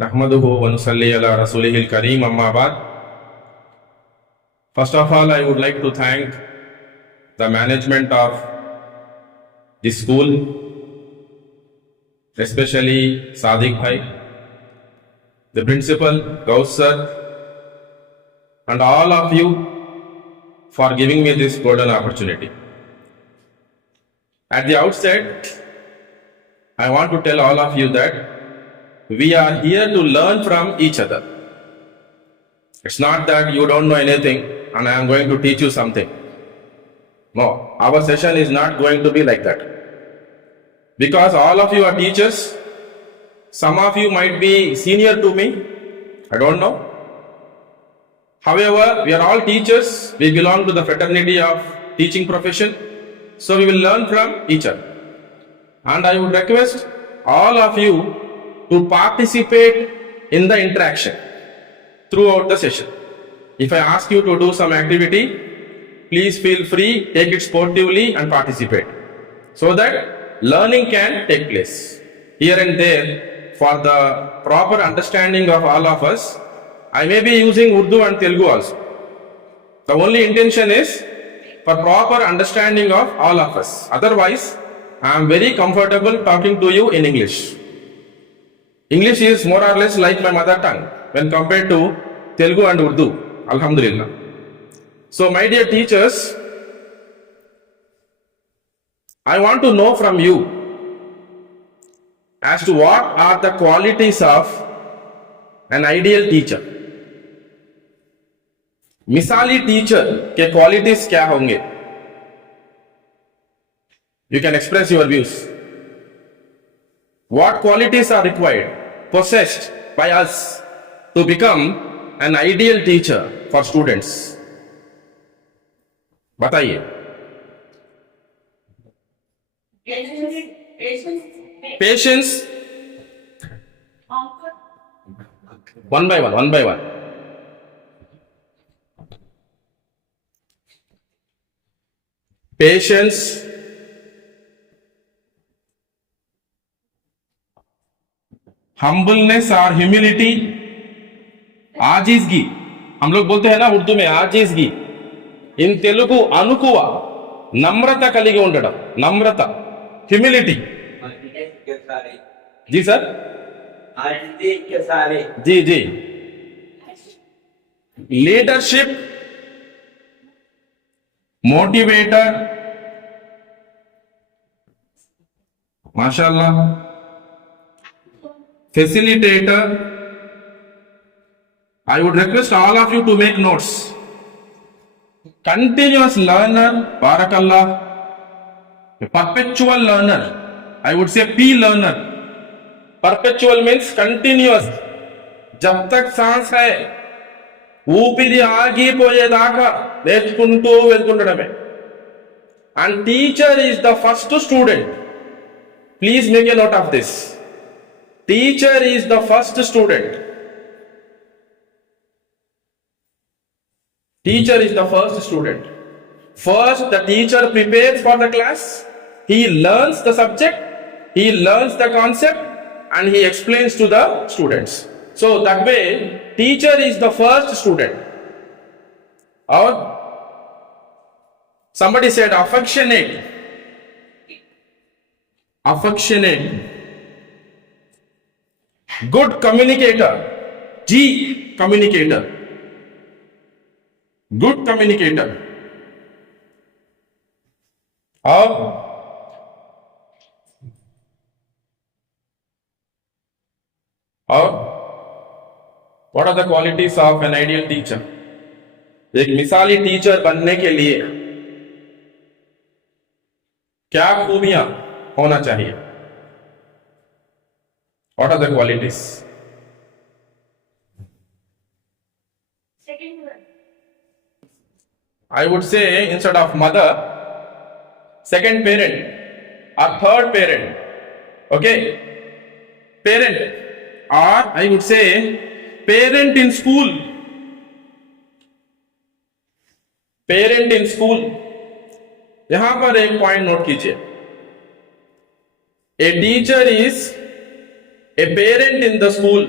नहमदुहु व नुसल्ली अला रसूलिहिल करीम अम्मा बाद. First of all, I would like to thank the management of the school, especially Sadiq Bhai, the principal, Gauss sir, and all of you for giving me this golden opportunity. At the outset, I want to tell all of you that we are here to learn from each other. It's not that you don't know anything and I am going to teach you something. No, our session is not going to be like that. Because all of you are teachers, some of you might be senior to me, I don't know. However, we are all teachers, we belong to the fraternity of teaching profession, so we will learn from each other. And I would request all of you to participate in the interaction throughout the session. If I ask you to do some activity, please feel free, take it sportively and participate so that learning can take place. Here and there, for the proper understanding of all of us, I may be using Urdu and Telugu also. The only intention is for proper understanding of all of us. Otherwise, I am very comfortable talking to you in English. English is more or less like my mother tongue when compared to Telugu and Urdu. Alhamdulillah. So, my dear teachers, I want to know from you as to what are the qualities of an ideal teacher. मिसाली teacher के qualities क्या होंगे? You can express your views. What qualities are required, possessed by us to become an ideal teacher for students? बताइए. Patience. One by one. Patience, humbleness or humility, आजिज़गी. हम लोग बोलते हैं ना उर्दू में आजिज़गी. इन तेलुगु अनुकुवा, नम्रता कलिगे उंडडम. नम्रता, humility. जी सर. जी. Leadership, motivator, माशाल्लाह, facilitator. I would request all of you to make notes. Continuous learner, barakallah. A perpetual learner, I would say P learner. Perpetual means continuous. जब तक सांस है ఊపిరి ఆగిపోయేదాకా నేర్చుకుంటూ వెళ్తుండడమే. And teacher is the first student. Please make a note of this. Teacher is the first student. Teacher is the first student. First the teacher prepares for the class. He learns the subject, he learns the concept and he explains to the students. So that way, teacher is the first student. Or somebody said affectionate. Good communicator. G, communicator. Good communicator. Or what are the qualities of an ideal teacher? एक मिसाली teacher बनने के लिए क्या खूबियां होना चाहिए? What are the qualities? I would say instead of mother, second parent or third parent. Okay? Parent, or I would say parent in school. यहां पर एक पॉइंट नोट कीजिए. A teacher is a parent in the school.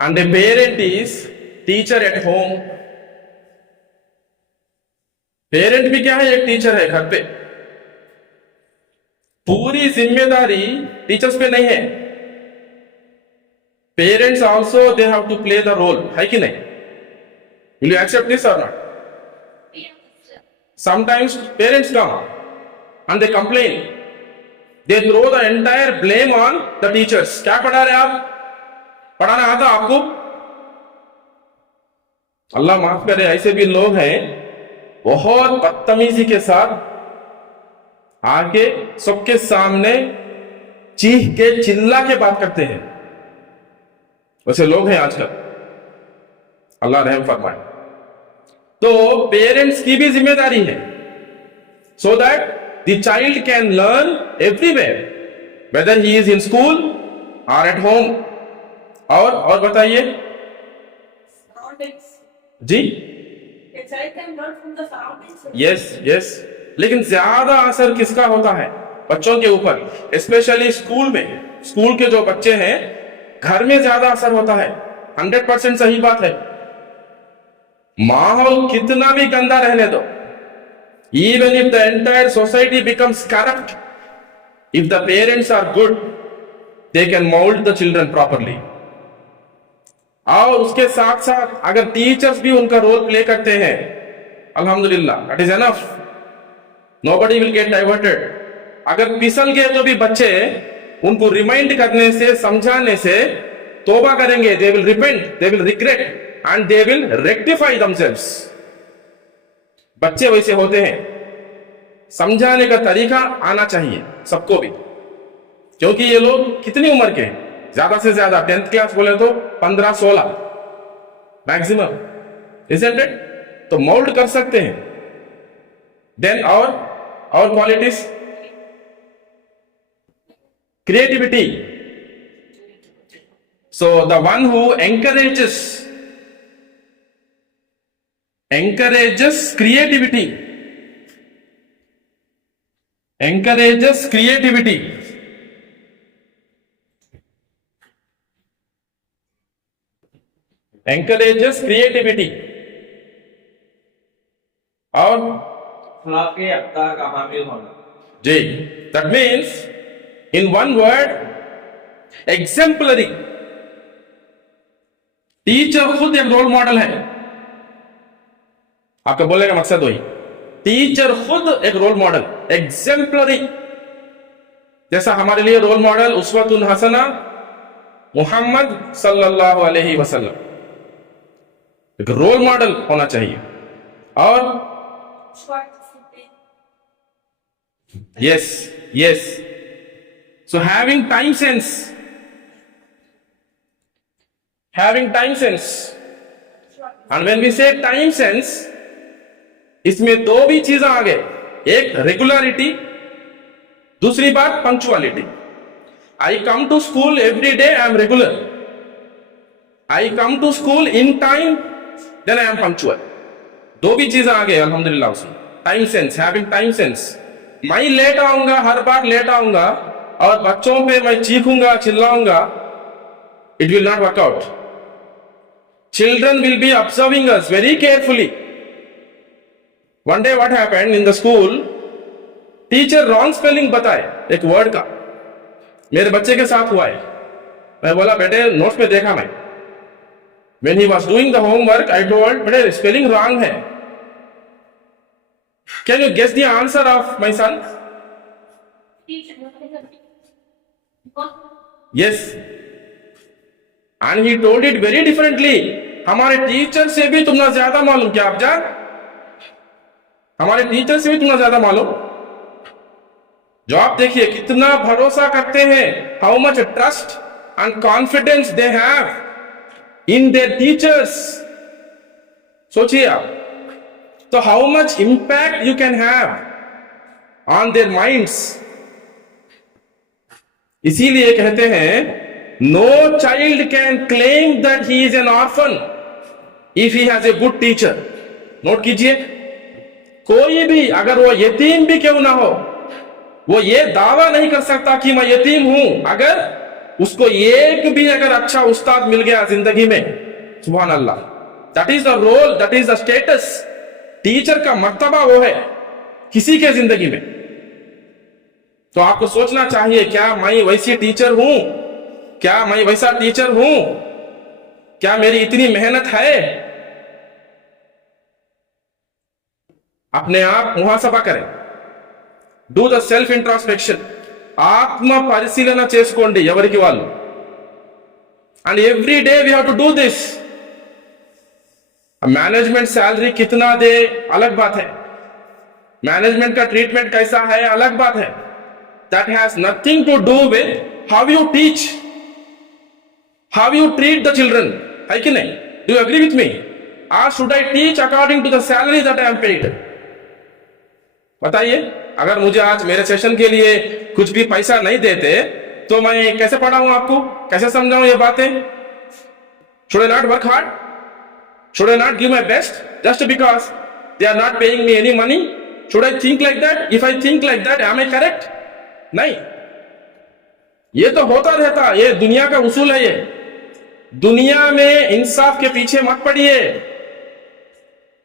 and a parent is teacher at home. Parent भी क्या है, एक teacher है घर पे. पूरी जिम्मेदारी टीचर्स पे नहीं है. Parents also they have to play the role, है कि नहीं? Will you accept this or not? Sometimes parents come and they complain. They throw the entire blame on the teachers. क्या पढ़ा रहे आप? पढ़ाना आता आपको? अल्लाह माफ करे, ऐसे भी लोग हैं बहुत बदतमीजी के साथ आके सबके सामने चीख के चिल्ला के बात करते हैं. वैसे लोग हैं आजकल, अल्लाह रहम फरमाए. तो पेरेंट्स की भी जिम्मेदारी है, so that the child can learn everywhere, weather he is in school और एट होम. और बताइए जी. यस. लेकिन ज्यादा असर किसका होता है? बच्चों के ऊपर, स्पेशली स्कूल में. स्कूल के जो बच्चे हैं, घर में ज्यादा असर होता है. 100% सही बात है. माहौल कितना भी गंदा रहने दो, even if the entire society becomes corrupt, if the parents are good, they can mold the children properly. और उसके साथ साथ अगर टीचर्स भी उनका रोल प्ले करते हैं, अल्हम्दुलिल्लाह, that is enough. Nobody will get diverted. अगर फिसल गए तो भी बच्चे उनको रिमाइंड करने से, समझाने से तौबा करेंगे. they will repent, they will regret and they will rectify themselves. बच्चे वैसे होते हैं. समझाने का तरीका आना चाहिए सबको भी, क्योंकि ये लोग कितनी उम्र के हैं? ज्यादा से ज्यादा 10th क्लास बोले तो 15-16 मैक्सिमम, isn't it? तो मोल्ड कर सकते हैं. देन और qualities, creativity. So the one who encourages creativity, encourages creativity. और आपके अवतार का हामिल होना जी. That means in one word, exemplary. Teacher खुद एक रोल मॉडल है. आपका बोलने का मकसद वही, टीचर खुद एक रोल मॉडल, एग्जाम्पलरी. जैसा हमारे लिए रोल मॉडल उस्वतुन हसना मुहम्मद सल्लल्लाहु अलैहि वसल्लम, एक रोल मॉडल होना चाहिए. और yes, so having time sense, and when we say time sense, इसमें दो भी चीजें आ गए. एक रेगुलरिटी, दूसरी बात punctuality. I come to school every day, I am regular. I come to school in time, then I am punctual. दो भी चीजें आ गए अल्हम्दुलिल्लाह उसमें. Time sense, having time sense. मैं लेट आऊंगा, हर बार लेट आऊंगा और बच्चों पे मैं चीखूंगा, चिल्लाऊंगा, it will not work out. Children will be observing us very carefully. One day what happened in the school, teacher wrong spelling बताए एक वर्ड का. मेरे बच्चे के साथ हुआ है. मैं बोला बेटे नोट्स पे देखा मैं. When he was doing the homework, I told बेटे स्पेलिंग रॉन्ग है. Can you guess the answer of my son? Yes. And he told it very differently. हमारे टीचर से भी तुमने ज्यादा मालूम. क्या आप जान? हमारे टीचर से भी तुमने ज्यादा मालूम. जो आप देखिए कितना भरोसा करते हैं, how much trust and confidence they have in their teachers. सोचिए आप, तो how much impact you can have on their minds. इसीलिए कहते हैं no child can claim that he is an orphan if he has a good teacher. Note कीजिए, कोई भी अगर वो यतीम भी क्यों ना हो, वो ये दावा नहीं कर सकता कि मैं यतीम हूं अगर उसको एक भी अगर अच्छा उस्ताद मिल गया जिंदगी में, सुभान अल्लाह, that is the role, that is the status. Teacher का मर्तबा वो है किसी के जिंदगी में। तो आपको सोचना चाहिए, क्या मैं वैसी टीचर हूं? क्या मैं वैसा टीचर हूं? क्या मेरी इतनी मेहनत है? अपने आप मुहासबा करें, डू द सेल्फ इंट्रोस्पेक्शन, ఆత్మ పరిశీలన చేసుకోండి ఎవరికి వాళ్ళు. And every day we have to do this. Management salary कितना दे अलग बात है, मैनेजमेंट का ट्रीटमेंट कैसा है अलग बात है. That has nothing to do with how you teach, how you treat the children, है कि नहीं? Do you agree with me? और should I teach according to the salary that I am paid? बताइए, अगर मुझे आज मेरे सेशन के लिए कुछ भी पैसा नहीं देते तो मैं कैसे पढ़ाऊं आपको, कैसे समझाऊं ये बातें? Should I not work hard? Should I not give my best just because they are not paying me any money? Should I think like that? If I think like that, am I correct? नहीं, ये तो होता रहता, ये दुनिया का उसूल है. ये दुनिया में इंसाफ के पीछे मत पड़िए.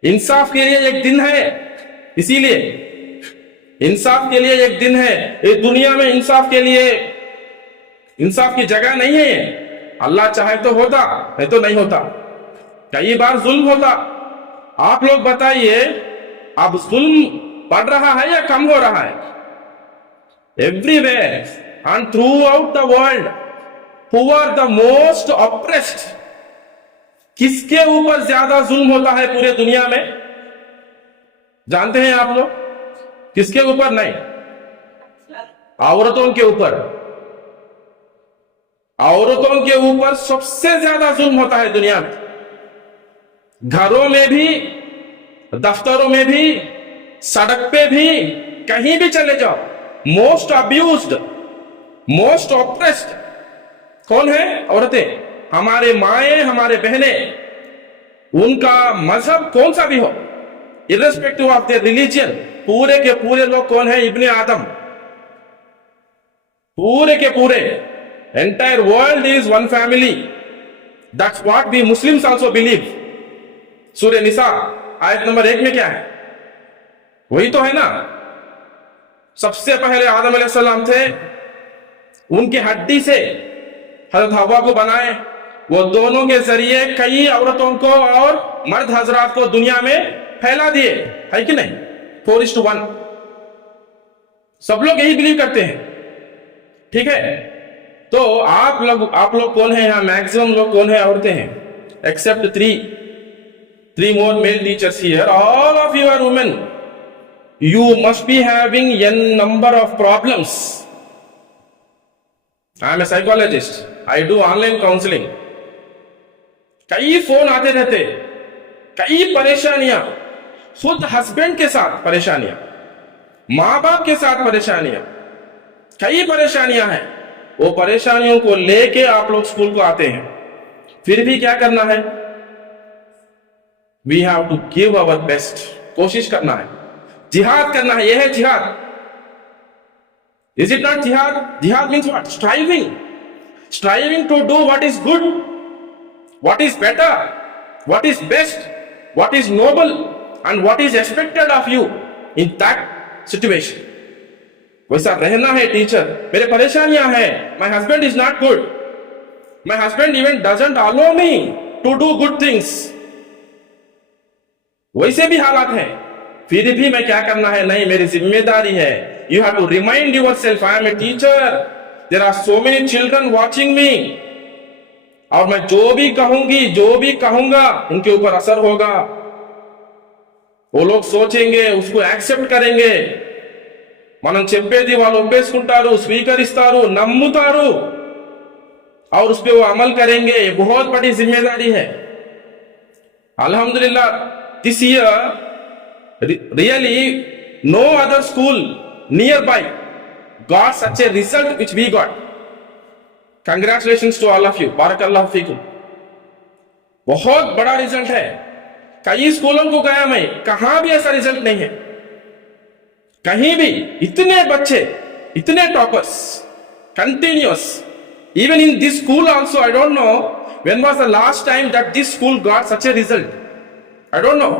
इंसाफ के लिए एक दिन है, इसीलिए इंसाफ के लिए एक दिन है. इस दुनिया में इंसाफ के लिए, इंसाफ की जगह नहीं है. अल्लाह चाहे तो होता, नहीं तो नहीं होता. कई बार जुल्म होता. आप लोग बताइए, अब जुल्म बढ़ रहा है या कम हो रहा है? Everywhere and throughout the world, who are the most oppressed? किसके ऊपर ज्यादा जुल्म होता है पूरे दुनिया में? जानते हैं आप लोग? किसके ऊपर? नहीं, औरतों के ऊपर. औरतों के ऊपर सबसे ज्यादा जुल्म होता है दुनिया में. घरों में भी, दफ्तरों में भी, सड़क पे भी, कहीं भी चले जाओ, मोस्ट अब्यूज्ड, मोस्ट ऑप्रेस्ड कौन है? औरतें. हमारे माएं, हमारे बहनें, उनका मजहब कौन सा भी हो, इर्रेस्पेक्टिव ऑफ देयर रिलीजन, पूरे के पूरे लोग कौन है? इब्ने आदम. पूरे के पूरे, entire world is one family. That's what we Muslims also believe. सूर्य निसा आयत नंबर 1 में क्या है? वही तो है ना. सबसे पहले आदम अलैहिस्सलाम थे, उनके हड्डी से हजरत हवा को बनाए. वो दोनों के जरिए कई औरतों को और मर्द हजरात को दुनिया में फैला दिए, है कि नहीं? 4:1. सब लोग यही बिलीव करते हैं, ठीक है? तो आप लोग कौन है यहां? मैक्सिमम लोग कौन है? औरतें हैं, accept 3 more male teachers here. All of you are women. You must be having n number of problems. I am a psychologist. I do online counseling. कई फोन आते रहते, कई परेशानियां, खुद हस्बैंड के साथ परेशानियां, माँ बाप के साथ परेशानियां, कई परेशानियां हैं. वो परेशानियों को लेके आप लोग स्कूल को आते हैं. फिर भी क्या करना है? We have to give our best. कोशिश करना है, जिहाद करना है. यह है जिहाद. इज इट नॉट जिहाद? जिहाद means what? Striving to do what is good, what is better, what is best, what is noble and what is expected of you in that situation. वैसा रहना है टीचर. मेरे परेशानियां हैं, my husband is not good, my husband even doesn't allow me to do good things. वैसे भी हालात हैं, फिर भी मैं क्या करना है? नहीं, मेरी जिम्मेदारी है. You have to remind yourself, I am a teacher, there are so many children watching me. और मैं जो भी कहूंगी, जो भी कहूंगा, उनके ऊपर असर होगा. वो लोग सोचेंगे, उसको एक्सेप्ट करेंगे. మనం చెప్పేది వాళ్ళు ఒప్పేసుకుంటారు, స్వీకరిస్తారు, నమ్ముతారు और उस पे वो अमल करेंगे. ये बहुत बड़ी जिम्मेदारी है. अल्हम्दुलिल्लाह, this year really no other school nearby got such a result which we got. Congratulations to all of you. बारकल्लाहु फीकुम. बहुत बड़ा रिजल्ट है. कई स्कूलों को गया मैं, कहां भी ऐसा रिजल्ट नहीं है. कहीं भी इतने बच्चे, इतने toppers, continuous Even in this school also, I don't know when was the last time that this school got such a result. I don't know.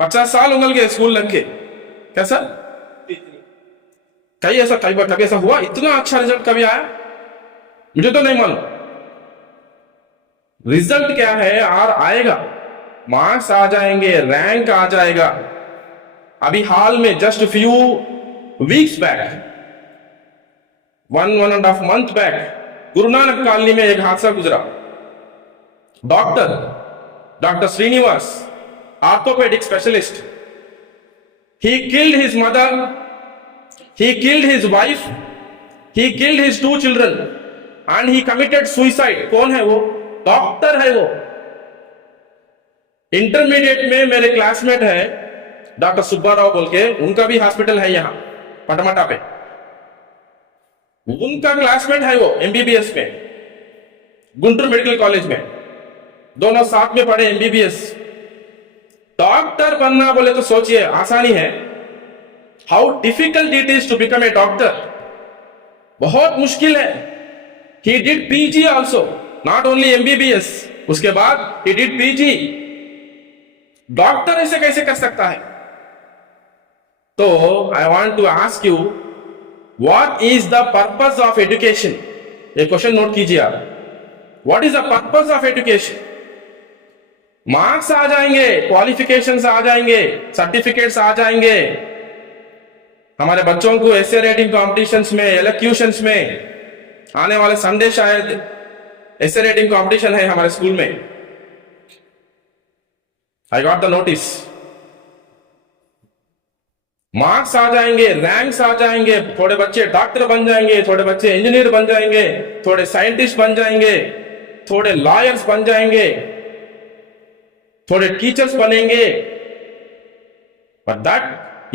50 साल उंगल गए स्कूल लग के, कैसा कहीं ऐसा कभी ऐसा हुआ? इतना अच्छा रिजल्ट कभी आया? मुझे तो नहीं मालूम। रिजल्ट क्या है? और आएगा, मार्क्स आ जाएंगे, रैंक आ जाएगा। अभी हाल में just few weeks back, 1.5 month back, Guru Nanak colony में एक हादसा गुजरा। Doctor Srinivas, orthopaedic specialist, he killed his mother, he killed his wife, he killed his 2 children and he committed suicide। कौन है वो? डॉक्टर है वो। इंटरमीडिएट में मेरे क्लासमेट है डॉक्टर सुब्बाराव बोल के, उनका भी हॉस्पिटल है यहाँ पटमटा पे, उनका क्लासमेट है वो एमबीबीएस में, गुंटूर मेडिकल कॉलेज में, दोनों साथ में पढ़े एमबीबीएस। डॉक्टर बनना बोले तो सोचिए आसानी है, how difficult it is to become a doctor, बहुत मुश्किल है। He did PG also, not only MBBS, उसके बाद ही डिड पीजी। डॉक्टर ऐसे कैसे कर सकता है? तो I want to ask you, what is the purpose of education? ये क्वेश्चन नोट कीजिए आप। What is the purpose of education? Marks आ जाएंगे, क्वालिफिकेशंस आ जाएंगे, सर्टिफिकेट्स आ जाएंगे। हमारे बच्चों को एसे रेटिंग कॉम्पिटिशंस में, एलोक्यूशंस में, आने वाले संडे शायद एसे रेटिंग कॉम्पिटिशन है हमारे स्कूल में। I got the notice. Marks आ जाएंगे, रैंक्स आ जाएंगे, थोड़े बच्चे डॉक्टर बन जाएंगे, थोड़े बच्चे इंजीनियर बन जाएंगे, थोड़े साइंटिस्ट बन जाएंगे, थोड़े लॉयर्स बन जाएंगे, थोड़े टीचर्स बनेंगे। But that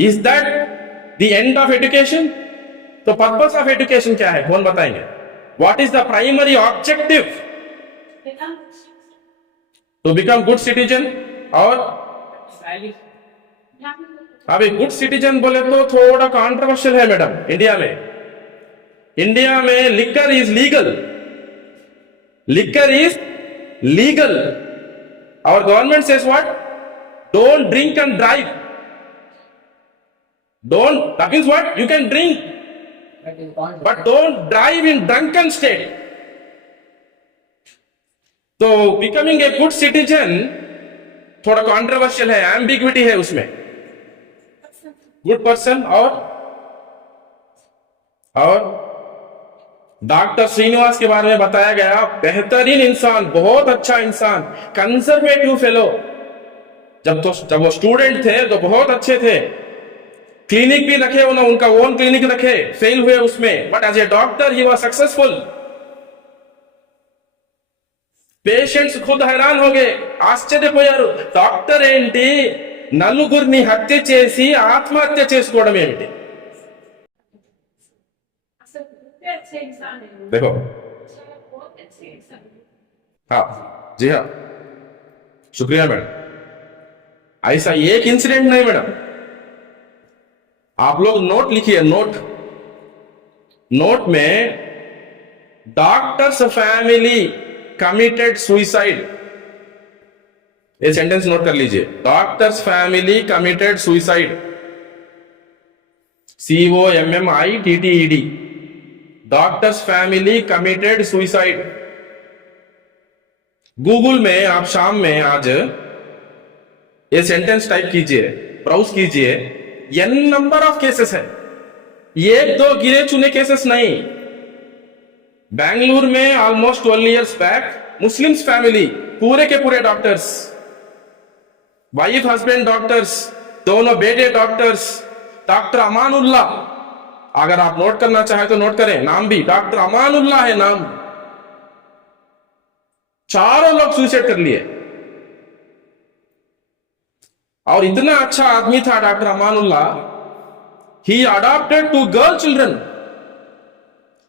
is that the end of education? तो पर्पस ऑफ एजुकेशन क्या है? कौन बताएंगे? What is the primary objective? To become good citizen. और अभी गुड सिटीजन बोले तो थोड़ा कॉन्ट्रोवर्शियल है मैडम। इंडिया में liquor is legal, liquor is legal. Our government says what? Don't drink and drive. That means what? You can drink, but don't drive in drunken state. So becoming a good citizen थोड़ा controversial है, ambiguity है उसमें। Good person और doctor Srinivas के बारे में बताया गया, बेहतरीन इंसान, बहुत अच्छा इंसान, कंजर्वेटिव फेलो। जब वो स्टूडेंट थे तो बहुत अच्छे थे, क्लिनिक भी रखे उन्होंने, उनका ओन क्लिनिक रखे, फेल हुए उसमें, but as a doctor he was successful. Patients खुद हैरान हो गए, ఆశ్చర్యపోయారు, డాక్టర్ ఏంటి నలుగురిని హత్య చేసి ఆత్మహత్య చేసుకోవడం ఏమిటి? देखो, हाँ जी हाँ, शुक्रिया मैडम। ऐसा एक इंसिडेंट नहीं मैडम, आप लोग नोट लिखिए, नोट में डॉक्टर्स फैमिली कमिटेड सुइसाइड, ये सेंटेंस नोट कर लीजिए। Doctors family committed suicide, COMMITTED, doctors family committed suicide. Google में आप शाम में आज ये सेंटेंस टाइप कीजिए, ब्राउज कीजिए, n नंबर ऑफ केसेस है, एक दो गिने चुने केसेस नहीं। बेंगलुरु में almost 12 years back Muslims family, पूरे के पूरे डॉक्टर्स, वाइफ हस्बैंड डॉक्टर्स, दोनों बेटे डॉक्टर्स। डॉक्टर अमानुल्लाह, अगर आप नोट करना चाहे तो नोट करें, नाम भी डॉक्टर अमानुल्लाह है नाम। चारों लोग सुसाइड कर लिए, और इतना अच्छा आदमी था डॉक्टर अमानुल्लाह, ही अडॉप्टेड 2 गर्ल चिल्ड्रन,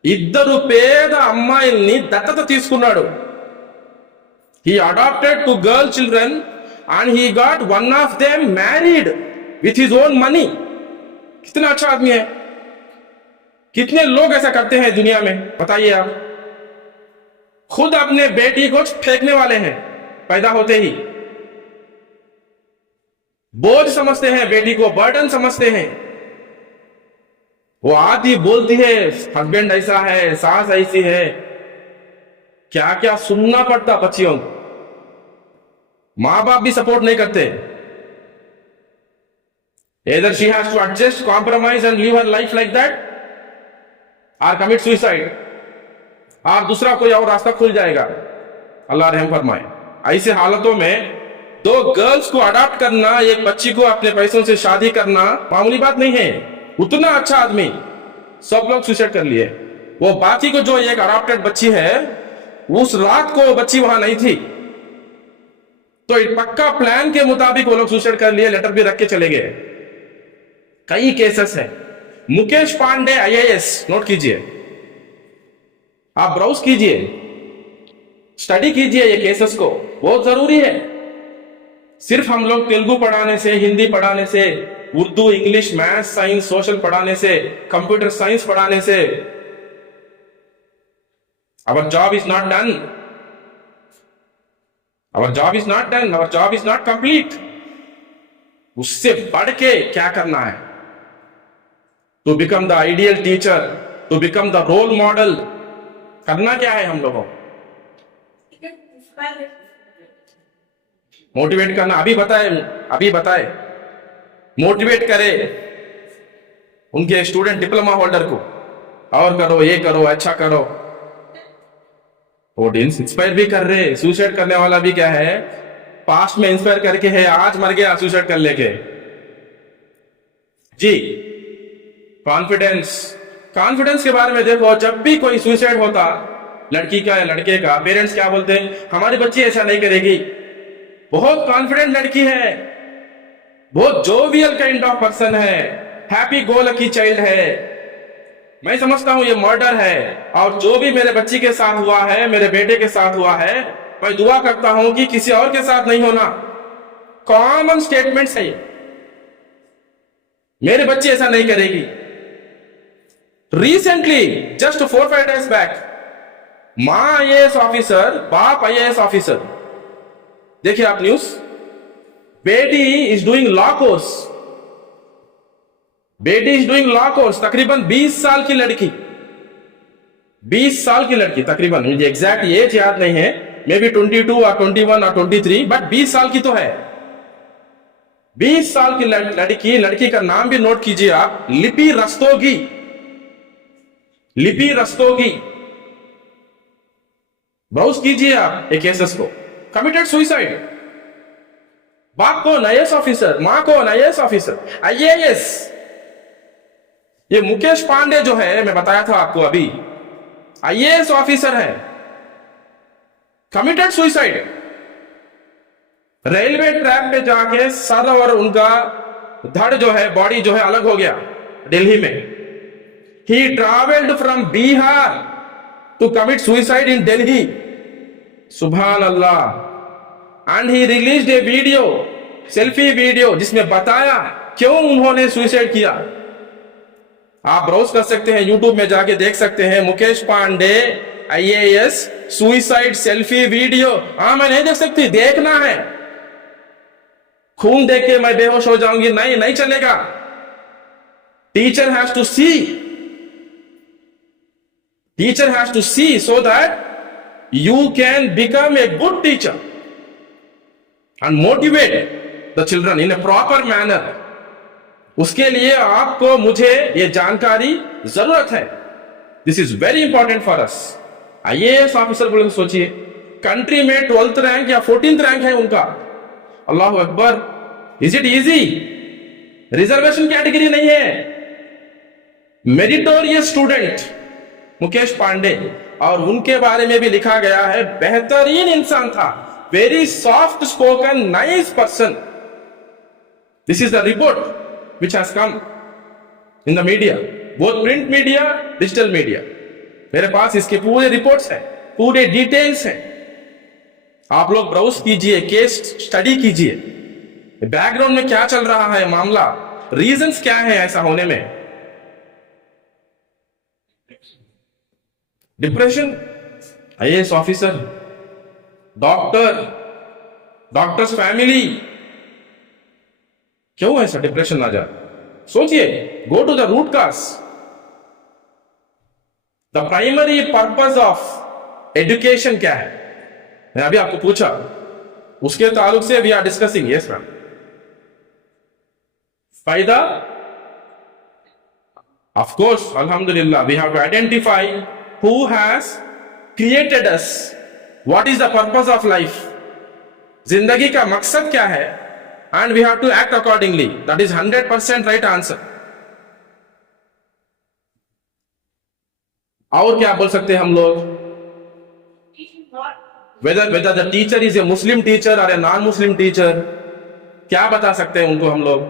ఇద్దరు పేద అమ్మాయిల్ని దత్తత తీసుకున్నాడు। he adopted 2 girl children and he got one of them married with his own money। कितना अच्छा आदमी है। कितने लोग ऐसा करते हैं दुनिया में, बताइए आप। खुद अपने बेटी को फेंकने वाले हैं पैदा होते ही। बोझ समझते हैं बेटी को, बर्डन समझते हैं। वो आती बोलती है हस्बैंड ऐसा है, सास ऐसी है, क्या क्या सुनना पड़ता बच्चियों को। मां बाप भी सपोर्ट नहीं करते। Either she has to adjust, compromise and live her life like that, or commit suicide, और दूसरा कोई और रास्ता खुल जाएगा। अल्लाह रहम फरमाए। ऐसे हालतों में दो गर्ल्स को अडॉप्ट करना, एक बच्ची को अपने पैसों से शादी करना मामूली बात नहीं है। उतना अच्छा आदमी सब लोग सुसाइड कर लिए। वो बाकी को जो एक अडॉप्टेड बच्ची है, उस रात को वो बच्ची वहां नहीं थी, तो एक पक्का प्लान के मुताबिक वो लोग सुसाइड कर लिए, लेटर भी रख के चले गए। कई केसेस है। मुकेश पांडे आईएएस, नोट कीजिए, आप ब्राउज कीजिए, स्टडी कीजिए ये केसेस को, बहुत जरूरी है। सिर्फ हम लोग तेलुगु पढ़ाने से, हिंदी पढ़ाने से, Urdu, English, math, science, social पढ़ाने से, कंप्यूटर साइंस पढ़ाने से our job is not done. Our job is not done. Our job is not complete. उससे बढ़ के क्या करना है? To become the ideal teacher, to become the role model. करना क्या है हम लोगों? मोटिवेट करना। अभी बताए मोटिवेट करे उनके स्टूडेंट डिप्लोमा होल्डर को, और करो, ये करो, अच्छा करो। ऑडियंस इंस्पायर भी कर रहे। सुसाइड करने वाला भी क्या है, पास्ट में इंस्पायर करके है, आज मर गया सुसाइड कर लेके। जी, कॉन्फिडेंस के बारे में देखो, जब भी कोई सुसाइड होता, लड़की का या लड़के का, पेरेंट्स क्या बोलते हैं, हमारी बच्ची ऐसा नहीं करेगी, बहुत कॉन्फिडेंट लड़की है, बहुत जोवियल काइंड ऑफ पर्सन है, हैप्पी गो लकी चाइल्ड है। मैं समझता हूं ये मर्डर है, और जो भी मेरे बच्ची के साथ हुआ है, मेरे बेटे के साथ हुआ है, मैं दुआ करता हूं कि किसी और के साथ नहीं होना। कॉमन स्टेटमेंट्स है ये, मेरे बच्ची ऐसा नहीं करेगी। रिसेंटली जस्ट 4-5 days बैक, मां आईएएस ऑफिसर, बाप आईएएस ऑफिसर, देखिए आप न्यूज, बेटी इज डूइंग लॉ कोर्स, तकरीबन 20 साल की लड़की, 20 साल की लड़की तकरीबन, मुझे एग्जैक्ट एज याद नहीं है, मे बी 22 और 21 और 23, बट 20 साल की तो है। 20 साल की लड़की का नाम भी नोट कीजिए आप, लिपि रस्तोगी। ब्राउज कीजिए आप एक केसेस को। Committed suicide. बाप को आईएएस ऑफिसर, मां को आईएएस ऑफिसर, आईएएस। ये मुकेश पांडे जो है, मैं बताया था आपको अभी, आईएएस ऑफिसर है, कमिटेड सुसाइड। रेलवे ट्रैक पे जाके सर और उनका धड़ जो है, बॉडी जो है, अलग हो गया दिल्ली में। He travelled from Bihar to commit suicide in Delhi. सुभान अल्लाह। And he released a video, selfie video, जिसमें बताया क्यों उन्होंने सुसाइड किया। आप ब्राउज कर सकते हैं, यूट्यूब में जाके देख सकते हैं, Mukesh Pandey IAS suicide selfie video. हाँ, मैं नहीं देख सकती, देखना है। खून देख के मैं बेहोश हो जाऊंगी, नहीं चलेगा। Teacher has to see so that you can become a good teacher and motivate the children in a proper manner. उसके लिए आपको, मुझे ये जानकारी जरूरत है। This is very important for us. IAS officer बोले, सोचिए, कंट्री में 12th रैंक या 14th रैंक है उनका। अल्लाह अकबर। Is it easy? Reservation category नहीं है। मेरिटोरियस स्टूडेंट मुकेश पांडे, और उनके बारे में भी लिखा गया है, बेहतरीन इंसान था, very soft spoken, nice person. This is the report which has come in the media, both print media, digital media. मेरे पास इसके पूरे रिपोर्ट्स हैं, पूरे डिटेल्स हैं। आप लोग ब्राउज कीजिए, केस स्टडी कीजिए, बैकग्राउंड में क्या चल रहा है मामला, रीजंस क्या है ऐसा होने में। Depression IAS officer, doctor, doctors family, क्यों ऐसा डिप्रेशन ना जाए? सोचिए, go to the root cause. The primary purpose of education क्या है? मैं अभी आपको पूछा, उसके ताल्लुक से we are discussing. Yes ma'am. फायदा, ऑफ कोर्स, अल्हम्दुलिल्लाह, we have to identify who has created us, what is the purpose of life, जिंदगी का मकसद क्या है, and we have to act accordingly. That is 100% right answer. और क्या बोल सकते हैं हम लोग? whether the teacher is a Muslim teacher or a non-Muslim teacher, क्या बता सकते हैं उनको हम लोग?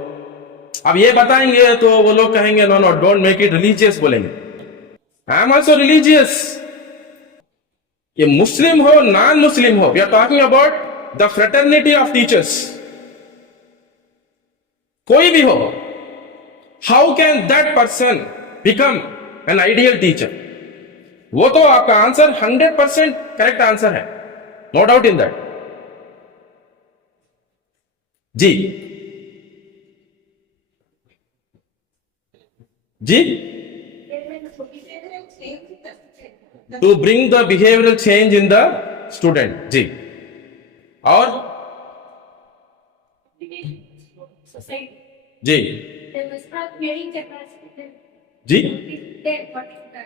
अब ये बताएंगे तो वो लोग कहेंगे no no don't make it religious, बोलेंगे। I am also religious. ये मुस्लिम हो नॉन मुस्लिम हो, we are talking about the fraternity of teachers. कोई भी हो, how can that person become an ideal teacher? वो तो आपका आंसर 100% करेक्ट आंसर है, नो डाउट इन दैट। जी जी, to bring the behavioural change in the student. जी, और जी जी,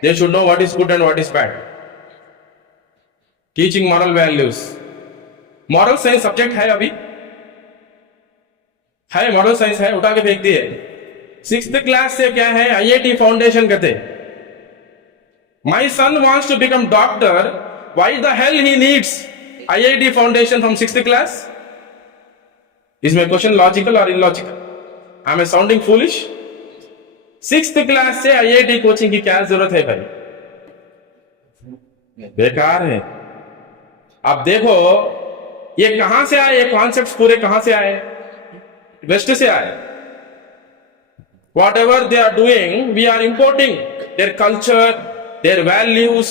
they should know what is good and what is bad. Teaching moral values. Moral science subject है अभी? है, मॉरल साइंस है, उठा के फेंक दिए। 6th क्लास से क्या है? IIT फाउंडेशन कहते। My son wants to become doctor. Why the hell he needs IIT foundation from 6th class? Is my question logical or illogical? Am I sounding foolish? 6th class से IIT coaching की क्या जरूरत है भाई? बेकार है। अब देखो, ये कहां से आए? ये कॉन्सेप्ट्स पूरे कहां से आए? वेस्ट से आए। Whatever they are doing, we are importing their culture, their values,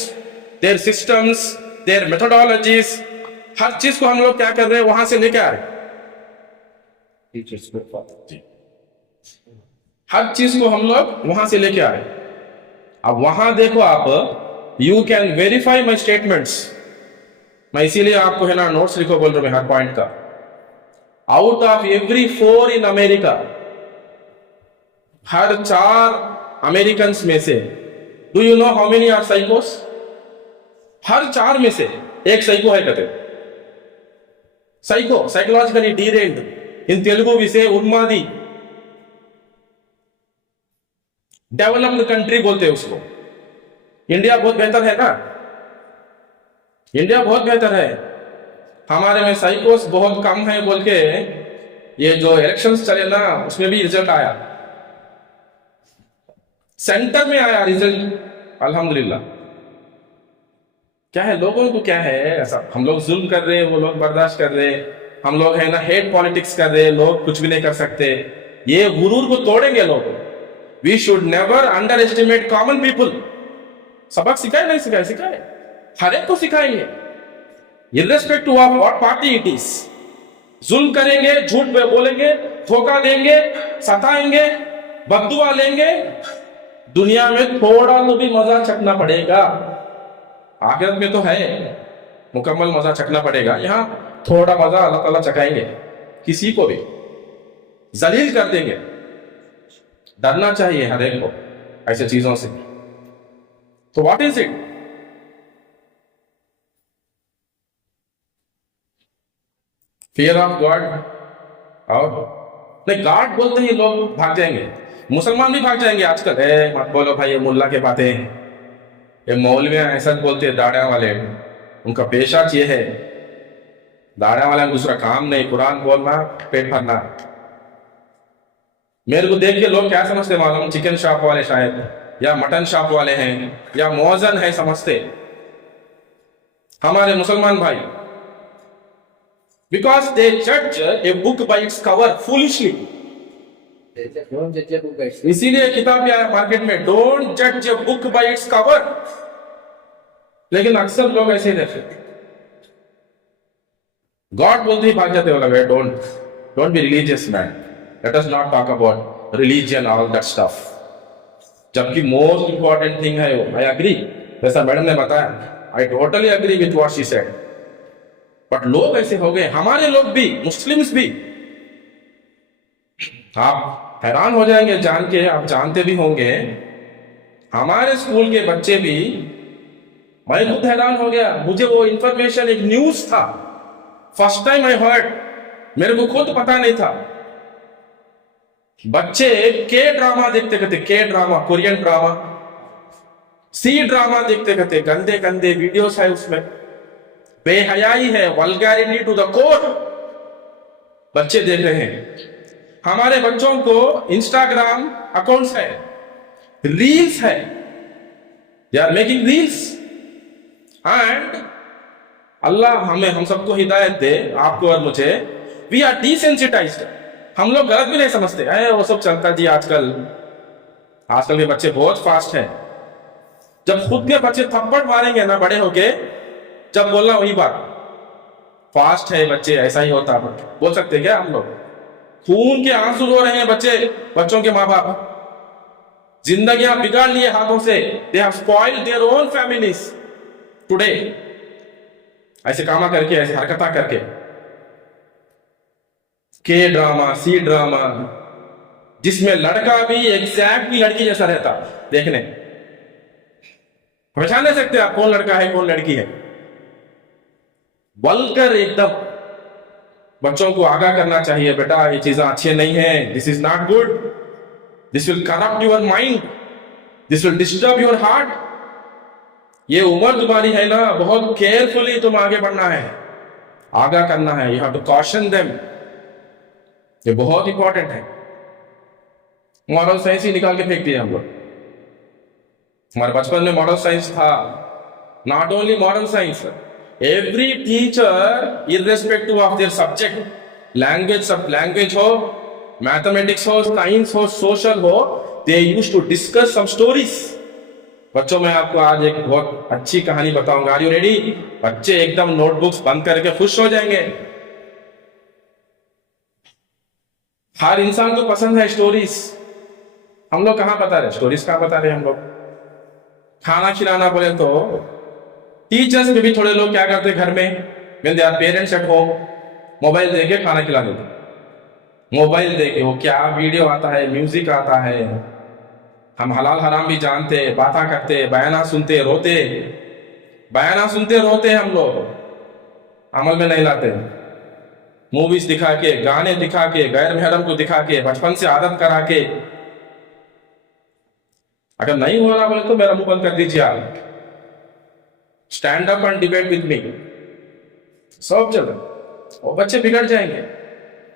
their systems, their methodologies, हर चीज को हम लोग क्या कर रहे हैं? वहां से लेके आ रहे हैं। हर चीज को हम लोग वहां से लेके आ रहे हैं। अब वहां देखो आप, you can verify my statements. मैं इसीलिए आपको है ना नोट्स लिखो बोल रहा हूं हर पॉइंट का। Out of every 4 in America, हर 4 अमेरिकन में से, do you know how many are साइकोस? हर 4 में से एक साइको है कहते। Psycho, psychologically derailed, in Telugu विषय उन्मादी। डेवलप्ड कंट्री बोलते हैं उसको। इंडिया बहुत बेहतर है ना? इंडिया बहुत बेहतर है। हमारे में साइकोस बहुत कम है बोल के ये जो इलेक्शंस चले ना, उसमें भी रिजल्ट आया, सेंटर में आया रिजल्ट, अल्हम्दुलिल्लाह। क्या है, लोगों को क्या है ऐसा, हम लोग जुल्म कर रहे हैं, वो लोग बर्दाश्त कर रहे हैं, हम लोग है ना हेट पॉलिटिक्स कर रहे हैं, लोग कुछ भी नहीं कर सकते। ये गुरूर को तोड़ेंगे लोग। We should never underestimate common people. सबक सिखाए नहीं सिखाए? सिखाए, हर एक को सिखाएंगे, irrespective of what party it is. जुल्म करेंगे, झूठ पे बोलेंगे, धोखा देंगे, सताएंगे, बद्दुआ लेंगे, दुनिया में थोड़ा तो भी मजा चखना पड़ेगा। आखिरत में तो है मुकम्मल मजा चखना पड़ेगा, यहां थोड़ा मजा अल्लाह ताला चखाएंगे। किसी को भी जलील कर देंगे। डरना चाहिए हर एक को ऐसे चीजों से। तो what is it? Fear of God. और नहीं, गॉड बोलते ही लोग भाग जाएंगे। मुसलमान भी भाग जाएंगे आजकल। मत बोलो भाई, ये मुल्ला के बातें, ये मौलवियां ऐसा बोलते हैं, दाढ़ा वाले, उनका पेशा ये है। दाढ़ा वाला दूसरा काम नहीं, कुरान बोलना, पेट भरना। मेरे को देख के लोग क्या समझते मालूम? चिकन शॉप वाले शायद, या मटन शॉप वाले हैं, या मौजन है समझते हमारे मुसलमान भाई। Because they judge a book by its cover foolishly. इसीलिए किताब आया मार्केट में, डोंट जज a book by its cover. लेकिन अक्सर लोग ऐसे ही देखते, गॉड बोलते ही भाग जाते हो लगे, don't be religious man, let us not talk about religion all that stuff. जबकि मोस्ट इंपॉर्टेंट थिंग है वो, आई एग्री, जैसा मैडम ने बताया, I totally agree with what she said. But लोग ऐसे हो गए, हमारे लोग भी, मुस्लिम्स भी, आप हैरान हो जाएंगे जान के, आप जानते भी होंगे, हमारे स्कूल के बच्चे भी, मैं खुद हैरान हो गया, मुझे वो इंफॉर्मेशन एक न्यूज था, फर्स्ट टाइम आई हर्ड, मेरे को खुद पता नहीं था। बच्चे के ड्रामा देखते कहते, K drama, Korean drama, C drama देखते कहते, गंदे गंदे वीडियोस है उसमें, बेहयाई है, वल्गैरिटी टू द कोर बच्चे देख रहे हैं। हमारे बच्चों को इंस्टाग्राम अकाउंट्स है, रील्स है, they are making reels, and अल्लाह हमें, हम सबको हिदायत दे, आपको और मुझे, वी आर डिसेंसिटाइज्ड, हम लोग गलत भी नहीं समझते हैं, वो सब चलता जी आजकल के बच्चे बहुत फास्ट हैं। जब खुद के बच्चे थप्पड़ मारेंगे ना बड़े होके, जब बोलना वही बात, फास्ट है बच्चे, ऐसा ही होता है, बोल सकते क्या हम लोग? खून के आंसू रो रहे हैं बच्चों के माँ बाप, जिंदगियां बिगाड़ लिए हाथों से, they have spoiled their own families today, ऐसे कामा करके, ऐसे हरकता करके, के ड्रामा, सी ड्रामा, जिसमें लड़का भी एग्जैक्टली लड़की जैसा रहता, देखने पहचान नहीं सकते आप कौन लड़का है कौन लड़की है, बलकर एकदम। बच्चों को आगाह करना चाहिए, बेटा ये चीजें अच्छी नहीं है, this is not good, this will corrupt your mind, this will disturb your heart. ये उम्र तुम्हारी है ना, बहुत केयरफुली तुम आगे बढ़ना है, आगाह करना है, you have to caution them, ये बहुत इंपॉर्टेंट है। मॉरल साइंस ही निकाल के फेंक दिया हम लोग, हमारे बचपन में मॉरल साइंस था, not only moral science, every teacher irrespective of their subject, language हो, मैथमेटिक्स हो, साइंस हो, सोशल हो, they used to discuss some stories. बच्चों मैं आपको आज एक बहुत अच्छी कहानी बताऊंगा, आर यू रेडी? बच्चे एकदम नोटबुक्स बंद करके खुश हो जाएंगे। हर इंसान को पसंद है स्टोरीज, हम लोग कहाँ बता रहे स्टोरीज, कहाँ बता रहे हम लोग? खाना खिलाना बोले तो टीचर्स में भी थोड़े लोग क्या करते घर में, when they are parents at home, mobile देके खाना खिला देते, मोबाइल देके वो क्या वीडियो आता है, म्यूजिक आता है, हम हलाल हराम भी जानते, बातें करते, बयाना सुनते रोते हम लोग, अमल में नहीं लाते। मूवीज दिखा के, गाने दिखा के, गैर महरम को दिखा के, बचपन से आदत करा के, अगर नहीं हो रहा बोले तो मेरा मुंह बंद कर दीजिए आप, stand up and debate with me, सब जगह। और बच्चे बिगड़ जाएंगे,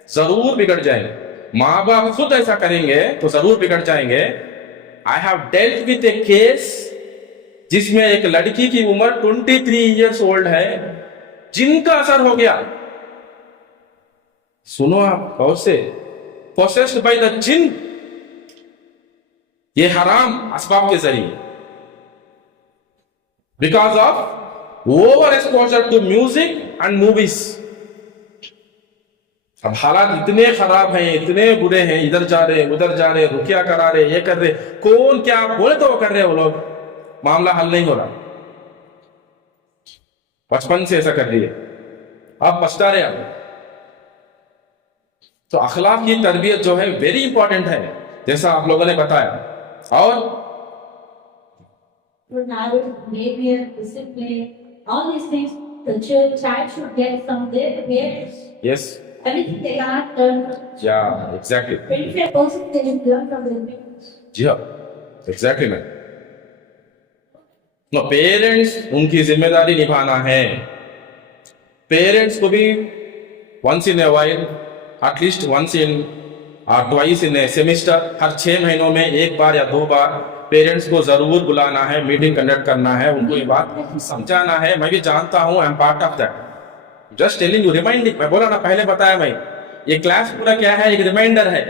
जरूर बिगड़ जाएंगे, माँ बाप खुद ऐसा करेंगे तो जरूर बिगड़ जाएंगे। I have dealt with A case जिसमें एक लड़की की उम्र 23 इयर्स ओल्ड है, जिनका असर हो गया, सुनो आप गौर से, पोसेस्ड बाय द जिन, ये हराम असबाब के जरिए, because of over exposure to music and movies. अब हालात इतने खराब हैं, इतने बुरे हैं, इधर जा रहे उधर जा रहे, रुकिया करा रहे, ये कर रहे, कौन क्या बोले तो वो कर रहे, वो लोग, मामला हल नहीं हो रहा। बचपन से ऐसा कर दिए, अब पछता रहे आप। तो अखलाक की तरबियत जो है वेरी इंपॉर्टेंट है, जैसा आप लोगों ने बताया। और behavior, discipline, all these things, the child should get from their parents. yes, Everything they cannot learn. yeah, exactly, 25% they should learn from their parents. जी हाँ, exactly मैम। नो, पेरेंट्स उनकी जिम्मेदारी निभाना है, पेरेंट्स को भी once in a while, at least once in or twice in a semester, हर 6 महीनों में एक बार या 2 बार पेरेंट्स को जरूर बुलाना है, मीटिंग कंडक्ट करना है, उनको ये बात समझाना है। मैं भी जानता हूं, I am part of that, just telling you, reminding. मैं बोला ना, पहले बताया मैं, ये क्लास पूरा क्या है, एक रिमाइंडर है।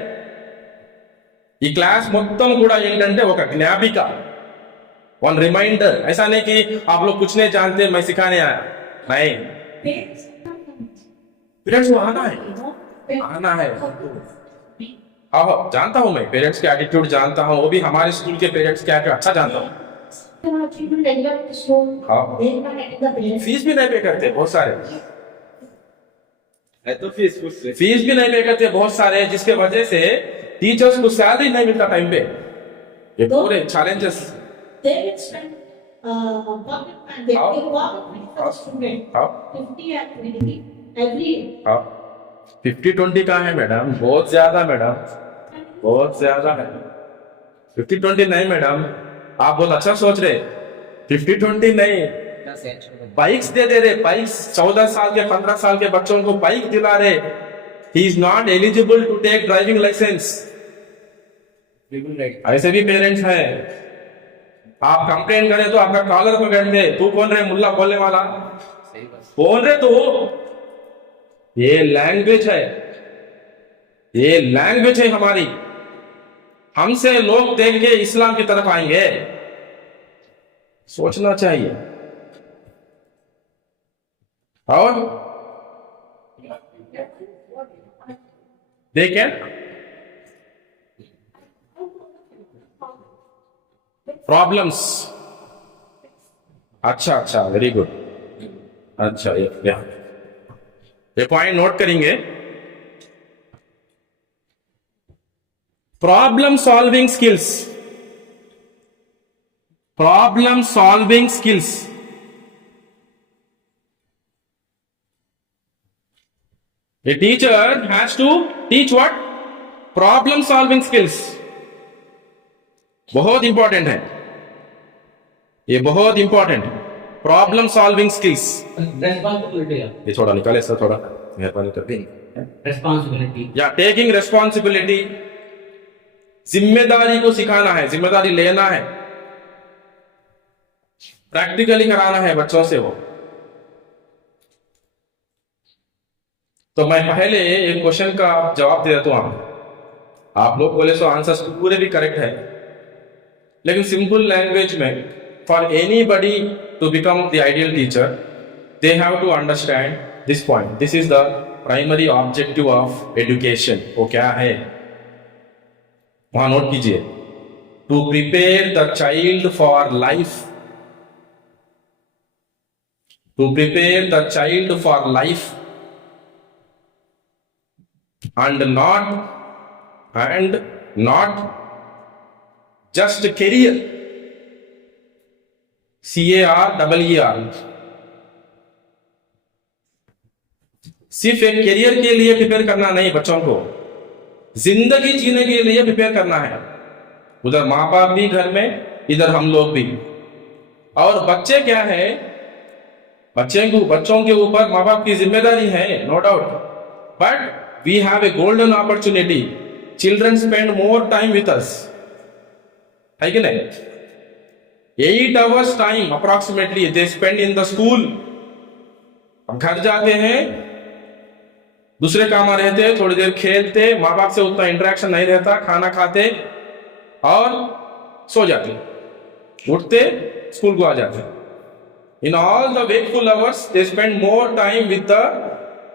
ఈ క్లాస్ మొత్తం కూడా ఏంటంటే ఒక జ్ఞాపిక, वन रिमाइंडर, ऐसा नहीं कि आप लोग कुछ नहीं जानते मैं सिखाने आया, नहीं, Parents पेरेंट्स को आना है, आना है। हाँ जानता हूँ मैं, पेरेंट्स के एटीट्यूड जानता हूँ, वो भी हमारे स्कूल के पेरेंट्स क्या क्या अच्छा जानता हूँ। children enjoy the school. हाँ। They are not getting the parents. Fees भी नहीं पे करते बहुत सारे, है तो फीस फीस भी नहीं पे करते बहुत सारे, जिसके वजह से टीचर्स को सैलरी नहीं मिलता टाइम पे। ये पूरे challenges. They will spend pocket money. They How? will pocket money for the student. हाँ 50 and 20 every year. हाँ 50-20 का है मैडम, बहुत ज्यादा मैडम, बहुत ज्यादा है। 50-20 नहीं मैडम, आप बहुत अच्छा सोच रहे, 50-20 नहीं, बाइक्स दे दे रहे, बाइक्स 14 साल के 15 साल के बच्चों को बाइक दिला रहे। He is not eligible to take driving licence. ऐसे भी पेरेंट्स हैं, आप कंप्लेन करें तो आपका कॉलर पकड़ते, तू कौन रे मुल्ला बोलने वाला, कौन रे तू। ये लैंग्वेज है, ये लैंग्वेज है हमारी, हमसे लोग देख के इस्लाम की तरफ आएंगे, सोचना चाहिए। और देखें प्रॉब्लम्स, अच्छा अच्छा वेरी गुड, अच्छा ये पॉइंट नोट करेंगे। Problem solving skills, problem solving skills, a teacher has to teach what? Problem solving skills। बहुत इंपॉर्टेंट है, ये बहुत इंपॉर्टेंट है, प्रॉब्लम सॉल्विंग स्किल्स। रेस्पॉन्सिबिलिटी ये थोड़ा निकाले सर, थोड़ा मेहरबानी करके। रेस्पॉन्सिबिलिटी या टेकिंग रेस्पॉन्सिबिलिटी, जिम्मेदारी को सिखाना है, जिम्मेदारी लेना है, प्रैक्टिकली कराना है बच्चों से वो। तो मैं पहले एक क्वेश्चन का जवाब दे देता हूं, आप लोग बोले सो आंसर्स पूरे भी करेक्ट है, लेकिन सिंपल लैंग्वेज में, for anybody to become the ideal teacher they have to understand this point. This is the primary objective of education. वो क्या है वहां नोट कीजिए, to prepare the child for life, to prepare the child for life and not just career, CAREER, सिर्फ एक career के लिए prepare करना नहीं, बच्चों को जिंदगी जीने के लिए प्रिपेयर करना है। उधर माँ बाप भी घर में, इधर हम लोग भी। और बच्चे क्या है, बच्चों के ऊपर माँ बाप की जिम्मेदारी है, no doubt, but we have a golden opportunity, children spend more time with us, है कि नहीं? 8 hours time approximately they spend in the school। अब घर जाते हैं, दूसरे काम रहते, थोड़ी देर खेलते, माँ बाप से उतना इंटरेक्शन नहीं रहता, खाना खाते और सो जाते, उठते स्कूल को आ जाते। In all the wakeful hours they spend more time with the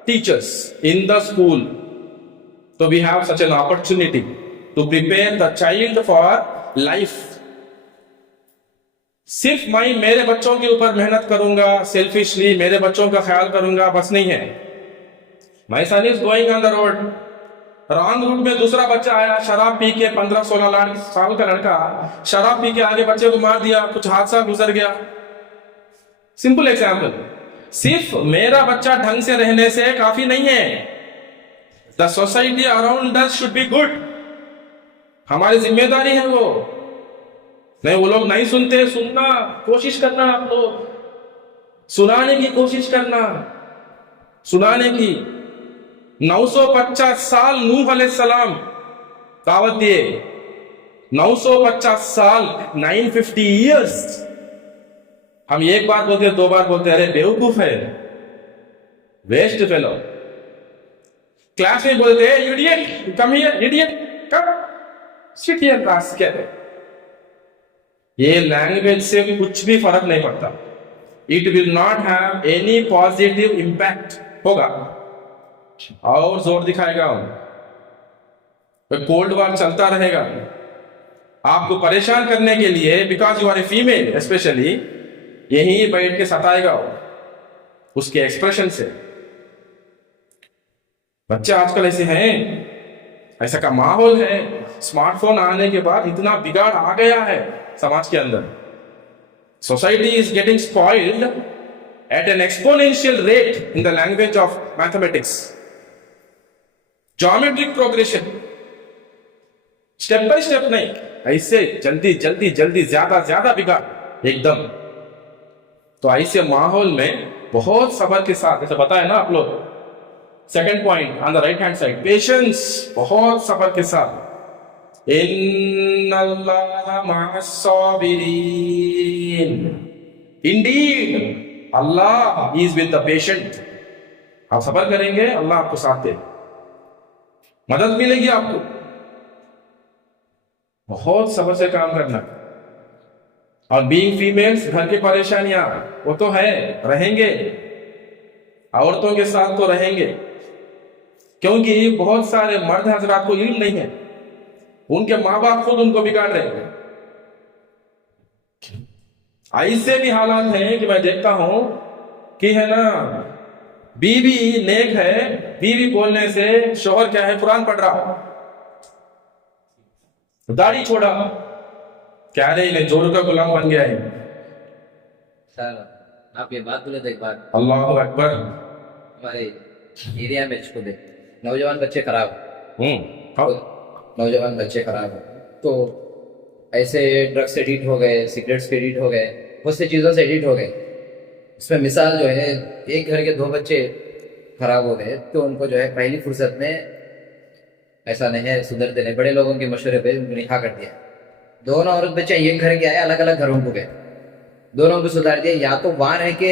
teachers in the school। So we have such an opportunity to prepare the child for life। सिर्फ मैं मेरे बच्चों के ऊपर मेहनत करूंगा, सेल्फिशली मेरे बच्चों का ख्याल करूंगा, बस नहीं है। My son is going on the road, wrong route में दूसरा बच्चा आया, शराब पी के, 15-16 साल का लड़का शराब पी के आगे बच्चे को मार दिया, कुछ हादसा गुजर गया। Simple example. सिर्फ मेरा बच्चा ढंग से रहने से काफी नहीं है, the society around us should be good. हमारी जिम्मेदारी है वो। नहीं, वो लोग नहीं सुनते, सुनना कोशिश करना, आप लोग सुनाने की कोशिश करना, सुनाने की। 950 साल नूह अलैहिस्सलाम दावत दिए, 950 साल, 950 ईयर्स। हम एक बार बोलते, 2 बार बोलते, अरे बेवकूफ है, वेस्ट फेलो। क्लास में बोलते, idiot come here, idiot come, sit here, rascal. ये लैंग्वेज से कुछ भी फर्क नहीं पड़ता. It will not have any positive impact होगा. और जोर दिखाएगा, कोल्ड वॉर चलता रहेगा आपको परेशान करने के लिए, because you are a female specially. यही बैठ के सताएगा उसके एक्सप्रेशन से. बच्चे आजकल ऐसे हैं, ऐसा का माहौल है. स्मार्टफोन आने के बाद इतना बिगाड़ आ गया है समाज के अंदर. Society is getting spoiled at an exponential rate in the language of mathematics. Geometric progression step by step नहीं, ऐसे जल्दी जल्दी जल्दी ज्यादा ज्यादा बिगाड़ एकदम. तो ऐसे माहौल में बहुत सब्र के साथ, जैसे बताया ना आप लोग, second point on the right hand side, patience, बहुत सब्र के साथ. इन्नल्लाह मअस-साबिरीन, indeed Allah is with the patient. आप सब्र करेंगे, अल्लाह आपको साथ दे, मदद मिलेगी आपको. बहुत सब्र से काम करना. और बीइंग फीमेल्स, घर की परेशानियां वो तो है, रहेंगे, औरतों के साथ तो रहेंगे, क्योंकि बहुत सारे मर्द हजरात को इल्म नहीं है, उनके माँ बाप खुद उनको बिगाड़ रहे हैं. ऐसे भी हालात हैं कि मैं देखता हूं कि है ना, बीवी नेक है, बीवी बोलने से शोहर क्या है, कुरान पढ़ रहा, दाढ़ी छोड़ा, क्या रे इन्हें जोर का गुलाम बन गया है. सर आप ये बात बोले तो एक बार अल्लाह अकबर. हमारे एरिया में इसको देख, नौजवान बच्चे खराब, हाँ. नौजवान बच्चे खराब हो, तो ऐसे ड्रग्स एडिक्ट हो गए, सिगरेट्स के एडिक्ट हो गए, बहुत सी चीज़ों से एडिक्ट हो गए. उसमें मिसाल जो है, एक घर के 2 बच्चे खराब हो गए तो उनको जो है पहली फुर्सत में, ऐसा नहीं है सुधरते नहीं, बड़े लोगों के मशवरे पे उनको निकाह कर दिया. दोनों औरत बच्चे एक घर के आए, अलग अलग घरों को गए, दोनों को सुधार दिया. या तो वहां रह के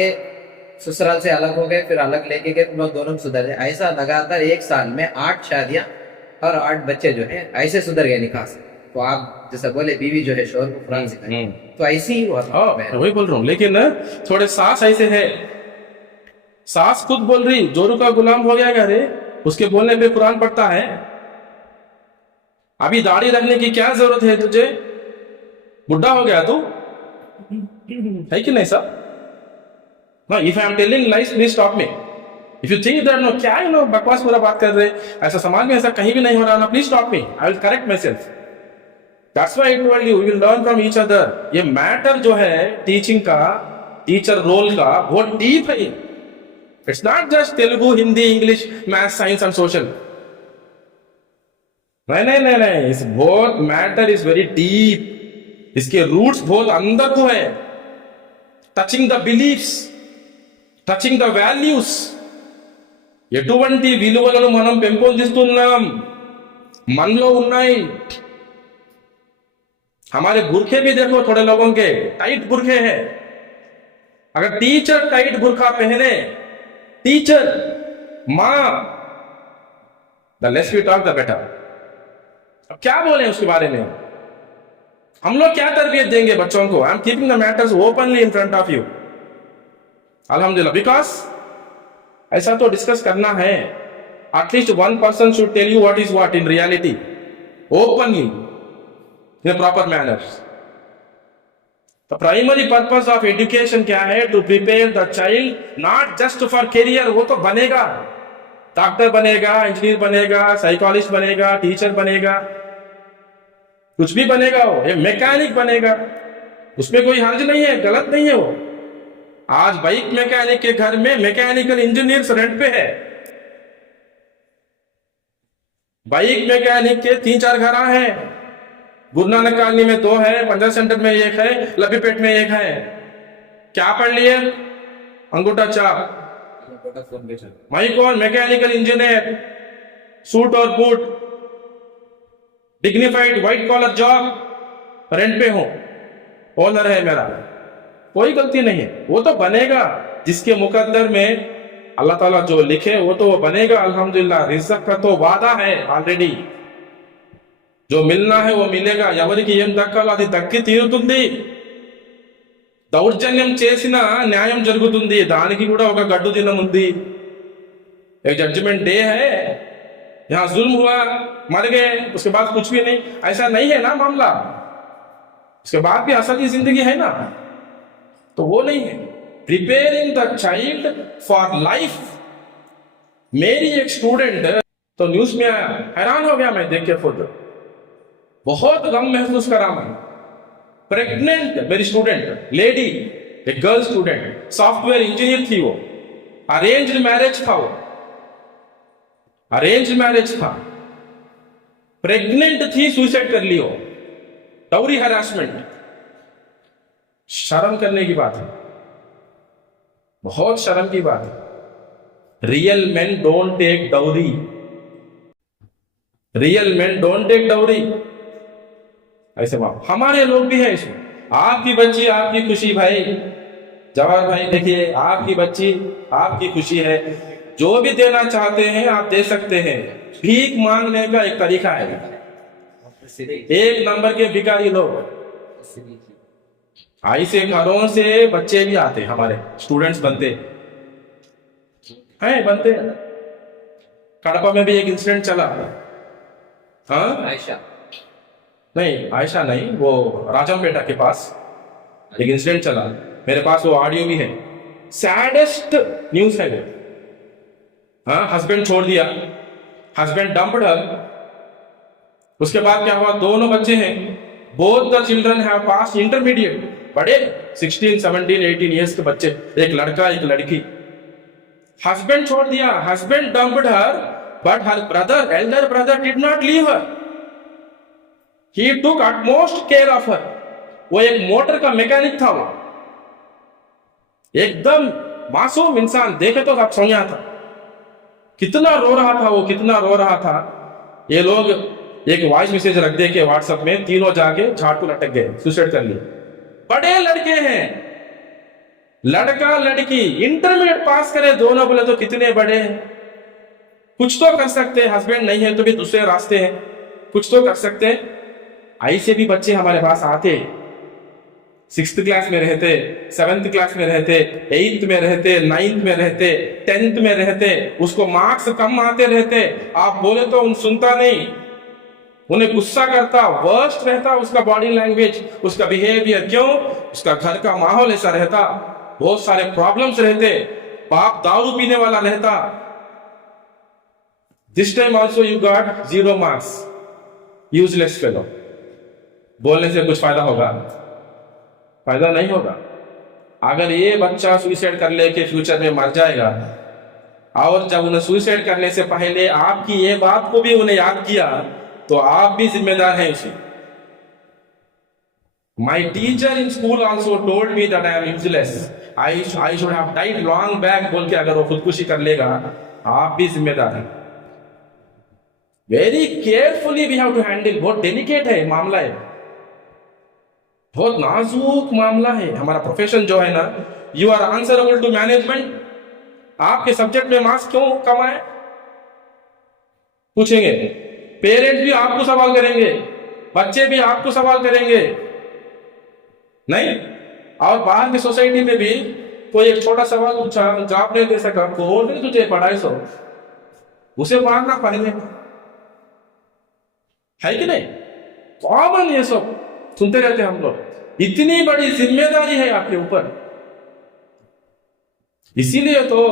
ससुराल से अलग हो गए, फिर अलग लेके गए, दोनों को सुधार दिया. ऐसा लगातार 1 साल में 8 शादियां और 8 बच्चे जो है ऐसे सुधर गए निकाह से. तो आप जैसा बोले बीवी जो है शोहर को कुरान सिखाए, तो ऐसे ही हुआ. मैं वही बोल रहा हूँ. लेकिन थोड़े सास ऐसे है, सास खुद बोल रही जोरू का गुलाम हो गया, क्या रे, उसके बोलने पे कुरान पढ़ता है. अभी दाढ़ी रखने की क्या जरूरत है तुझे, बुढ़ा हो गया तू, है कि नहीं sir? If I am telling lies, please stop me. If you think that no, क्या है नो बकवास पूरा बात कर रहे, ऐसा समाज में ऐसा कहीं भी नहीं हो रहा ना, please stop me, I will correct myself. That's why I told you, we will learn from each other. ये मैटर जो है टीचिंग का, टीचर रोल का, बहुत डीप है. It's not just Telugu, Hindi, English, math, science and social. नहीं नहीं नहीं नहीं, इस बहुत मैटर इज वेरी डीप. इसके रूट्स बहुत अंदर को है. Touching the beliefs, touching the values. ఎటువంటి విలువలను మనం పెంపొందిస్తున్నాం, మనలో ఉన్నాయి. हमारे बुरखे भी देखो, थोड़े लोगों के टाइट बुरखे हैं. अगर टीचर टाइट बुरखा पहने, टीचर, मां, the less we talk the better. अब क्या बोले उसके बारे में, हम लोग क्या तरबियत देंगे बच्चों को? I am keeping the matters openly in front of you. अल्हम्दुलिल्लाह, बिकॉज ऐसा तो डिस्कस करना है. At least one person should tell you what is what in reality, openly, in a proper manner. The primary purpose of education क्या है? To prepare the child not just for career. वो तो बनेगा, doctor बनेगा, engineer बनेगा, psychologist बनेगा, teacher बनेगा, कुछ भी बनेगा. वो एक मैकेनिक बनेगा, उसमें कोई हर्ज नहीं है, गलत नहीं है वो. आज बाइक मैकेनिक के घर में मैकेनिकल इंजीनियर रेंट पे है. बाइक मैकेनिक के 3-4 घर हैं. गुरु नानक कॉलोनी में 2 है, पंजाब सेंटर में 1 है, लबीपेट में 1 है. क्या पढ़ लिए? अंगूठा चाप. मैं कौन? मैकेनिकल इंजीनियर, सूट और boot, dignified white collar job, rent पे हूं, ओनर है मेरा. कोई गलती नहीं है. वो तो बनेगा, जिसके मुकद्दर में अल्लाह ताला जो लिखे वो तो वो बनेगा. अल्हम्दुलिल्लाह, रिज़्क़ का तो वादा है ऑलरेडी. जो मिलना है वो मिलेगा. ఎవరికి ఏం దక్కాలో అది దక్కి తీరుతుంది. దౌర్జన్యం చేసినా న్యాయం జరుగుతుంది, దానికి కూడా ఒక గడ్డు దినం ఉంది. एक जजमेंट डे है, यहाँ जुल्म हुआ, मर गए, उसके बाद कुछ भी नहीं, ऐसा नहीं है ना मामला. उसके बाद भी असली जिंदगी है ना, तो वो नहीं है. Preparing the child for life. मेरी एक स्टूडेंट तो न्यूज में आया, हैरान हो गया मैं देख के खुद, बहुत गम महसूस करा मैं. प्रेग्नेंट मेरी स्टूडेंट लेडी, एक गर्ल स्टूडेंट, सॉफ्टवेयर इंजीनियर थी वो, अरेंज्ड मैरिज था वो, अरेंज मैरिज था, प्रेग्नेंट थी, सुसाइड कर ली हो. डाउरी हरासमेंट, शर्म करने की बात है, बहुत शर्म की बात है. Real men don't take dowry, real men don't take dowry. ऐसे बात हमारे लोग भी है इसमें. आपकी बच्ची आपकी खुशी भाई, जवाहर भाई देखिए, आपकी बच्ची आपकी खुशी है, जो भी देना चाहते हैं आप दे सकते हैं. भीख मांगने का एक तरीका है. एक नंबर के भिखारी लोग, ऐसे घरों से बच्चे भी आते, हमारे स्टूडेंट्स बनते हैं, बनते. कड़पा में भी एक इंसिडेंट चला. हाँ, आयशा, नहीं आयशा नहीं, वो राजमपेटा के पास एक इंसिडेंट चला. मेरे पास वो ऑडियो भी है. सैडेस्ट न्यूज है वो. हाँ, हस्बैंड छोड़ दिया, हस्बैंड डंप्ड हर. उसके बाद क्या हुआ, दोनों बच्चे हैं, both the children have pass intermediate, बड़े 16, 17, 18 इयर्स के बच्चे, एक लड़का एक लड़की. हस्बैंड छोड़ दिया, husband dumped her, but her brother, Elder brother did not leave her. He took utmost care of her. वो एक मोटर का मैकेनिक था, वो एकदम मासूम इंसान, देखे तो आप समझा था. कितना रो रहा था वो, कितना रो रहा था. ये लोग एक वॉइस मैसेज रख दे के व्हाट्सएप में, तीनों जाके झाड़ को लटक गए, सुसाइड कर लिए. बड़े लड़के हैं, लड़का लड़की इंटरमीडिएट पास करे दोनों, बोले तो कितने बड़े हैं. कुछ तो कर सकते हैं, हस्बैंड नहीं है तो भी दूसरे रास्ते हैं, कुछ तो कर सकते हैं. ऐसे भी बच्चे हमारे पास आते, 6th क्लास में रहते, 7th क्लास में रहते, 8th में रहते, 9th में रहते, 10th में रहते, उसको मार्क्स कम आते रहते. आप बोले तो उन सुनता नहीं, उन्हें गुस्सा करता, वर्स्ट रहता उसका बॉडी लैंग्वेज, उसका बिहेवियर. क्यों? उसका घर का माहौल ऐसा रहता, बहुत सारे प्रॉब्लम्स रहते, बाप दारू पीने वाला रहता. This time also you got 0 marks, useless fellow. बोलने से कुछ फायदा होगा? फायदा नहीं होगा. अगर ये बच्चा सुसाइड कर ले के फ्यूचर में मर जाएगा, और जब उन्हें सुसाइड करने से पहले आपकी ये बात को भी उन्हें याद किया, तो आप भी जिम्मेदार हैं उसे. My teacher in school also told me that I am useless. I should have died long back. बोल के अगर वो खुदकुशी कर लेगा, आप भी जिम्मेदार हैं. Very carefully we have to handle. बहुत डेलिकेट है मामला है, बहुत नाजुक मामला है. हमारा प्रोफेशन जो है ना, you are answerable to management. आपके सब्जेक्ट में मार्क्स क्यों कम आए पूछेंगे. पेरेंट्स भी आपको सवाल करेंगे, बच्चे भी आपको सवाल करेंगे. नहीं, और बाहर की सोसाइटी में भी कोई एक छोटा सवाल पूछा, जवाब नहीं दे सका, कौन नहीं तुझे पढ़ाई सो, उसे मारना पहले है कि नहीं. कॉमन ये सब सुनते रहते हम लोग. इतनी बड़ी जिम्मेदारी है आपके ऊपर. इसीलिए तो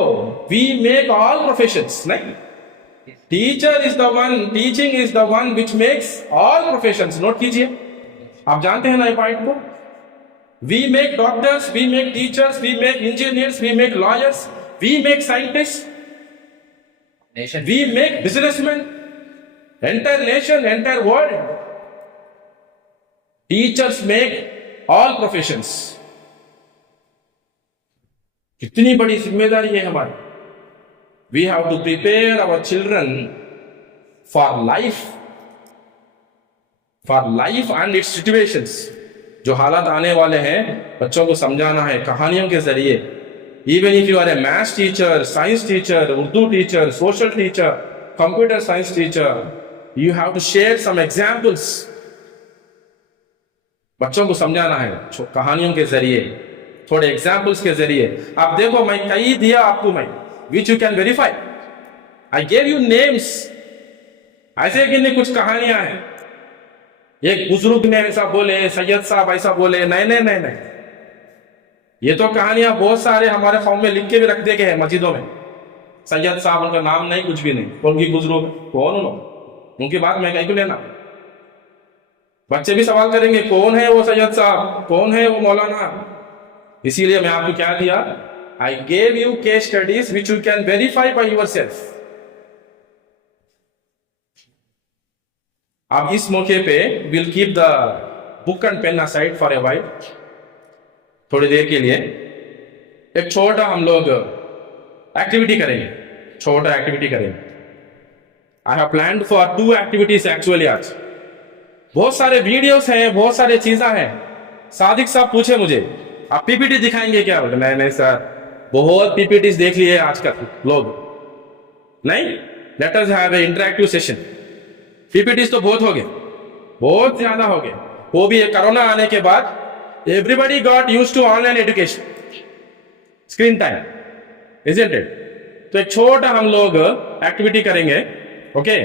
वी मेक ऑल प्रोफेशंस. नहीं, teacher is the one, teaching is the one which makes all professions. Note कीजिए, आप जानते हैं ना ये पॉइंट को. We make doctors, we make teachers, we make engineers, we make lawyers, we make scientist, we make businessman. Entire nation, entire world. Teachers make all professions. कितनी बड़ी जिम्मेदारी है हमारी. We have to prepare our children for life and it's situations. जो हालात आने वाले हैं, बच्चों को समझाना है कहानियों के जरिए. Even if you are a maths teacher, science teacher, Urdu teacher, social teacher, computer science teacher, you have to share some examples. बच्चों को समझाना है कहानियों के जरिए. थोड़े एग्जाम्पल्स के जरिए। आप देखो, मैं कई दिया आपको, मैं विच you can verify. I gave you names. ऐसे कि नहीं कुछ कहानियां हैं, एक बुजुर्ग ने ऐसा बोले, सैयद साहब ऐसा बोले, नहीं नहीं नहीं नहीं, ये तो कहानियां बहुत सारे हमारे कौम में लिख के भी रख दे गए हैं मस्जिदों में। सैयद साहब, उनका नाम नहीं, कुछ भी नहीं, उनकी बुजुर्ग कौन, उनकी बात मैं कहीं को लेना। बच्चे भी सवाल करेंगे कौन है वो सैयद साहब, कौन है वो मौलाना। इसीलिए मैं आपको क्या दिया, I gave you case studies which you can verify by yourself. अब इस मौके पे will keep the book and pen aside for a while, थोड़ी देर के लिए एक छोटा हम लोग एक्टिविटी करेंगे, छोटा एक्टिविटी करेंगे। I have planned for 2 activities actually आज। बहुत सारे वीडियोस हैं, बहुत सारे चीजें हैं। सादिक साहब पूछे मुझे, आप पीपीटी दिखाएंगे क्या? बोले नहीं नहीं सर, बहुत पीपीटीज देख लिए आजकल लोग, नहीं, let us have a interactive session. PPTs तो बहुत हो गए, बहुत ज्यादा हो गए, वो भी कोरोना आने के बाद everybody got used to online education, screen time, isn't it? तो एक छोटा हम लोग एक्टिविटी करेंगे, ओके?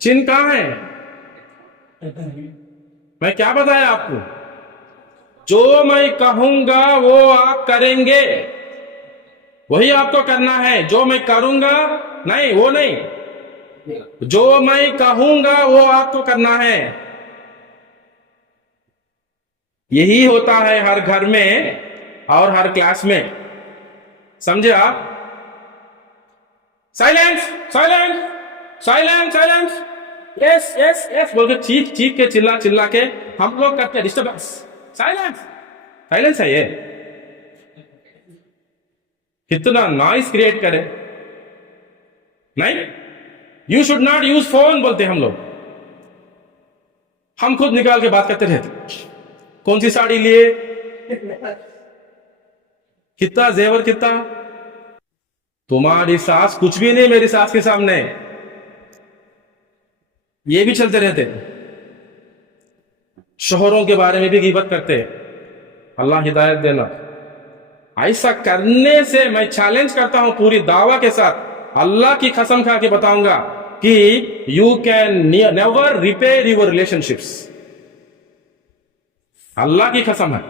चिन्ह कहां है? मैं क्या बताया आपको? जो मैं कहूंगा वो आप करेंगे, वही आपको करना है। जो मैं करूंगा नहीं, वो नहीं, जो मैं कहूंगा वो आपको करना है। यही होता है हर घर में और हर क्लास में, समझे आप? Silence silence silence silence, yes yes yes बोल के चीख चीख के चिल्ला चिल्ला के हम लोग करते हैं डिस्टर्बेंस। साइलेंस साइलेंस है ये, कितना नॉइस क्रिएट करे। नहीं, you should not use phone बोलते हम लोग। हम खुद निकाल के बात करते रहते, कौन सी साड़ी लिए, कितना जेवर, कितना। तुम्हारी सास कुछ भी नहीं मेरी सास के सामने, ये भी चलते रहते। शोहरों के बारे में भी गीबत करते। अल्लाह हिदायत देना। ऐसा करने से मैं चैलेंज करता हूं पूरी दावा के साथ, अल्लाह की कसम खा के बताऊंगा कि you can never repair your relationships. अल्लाह की कसम है।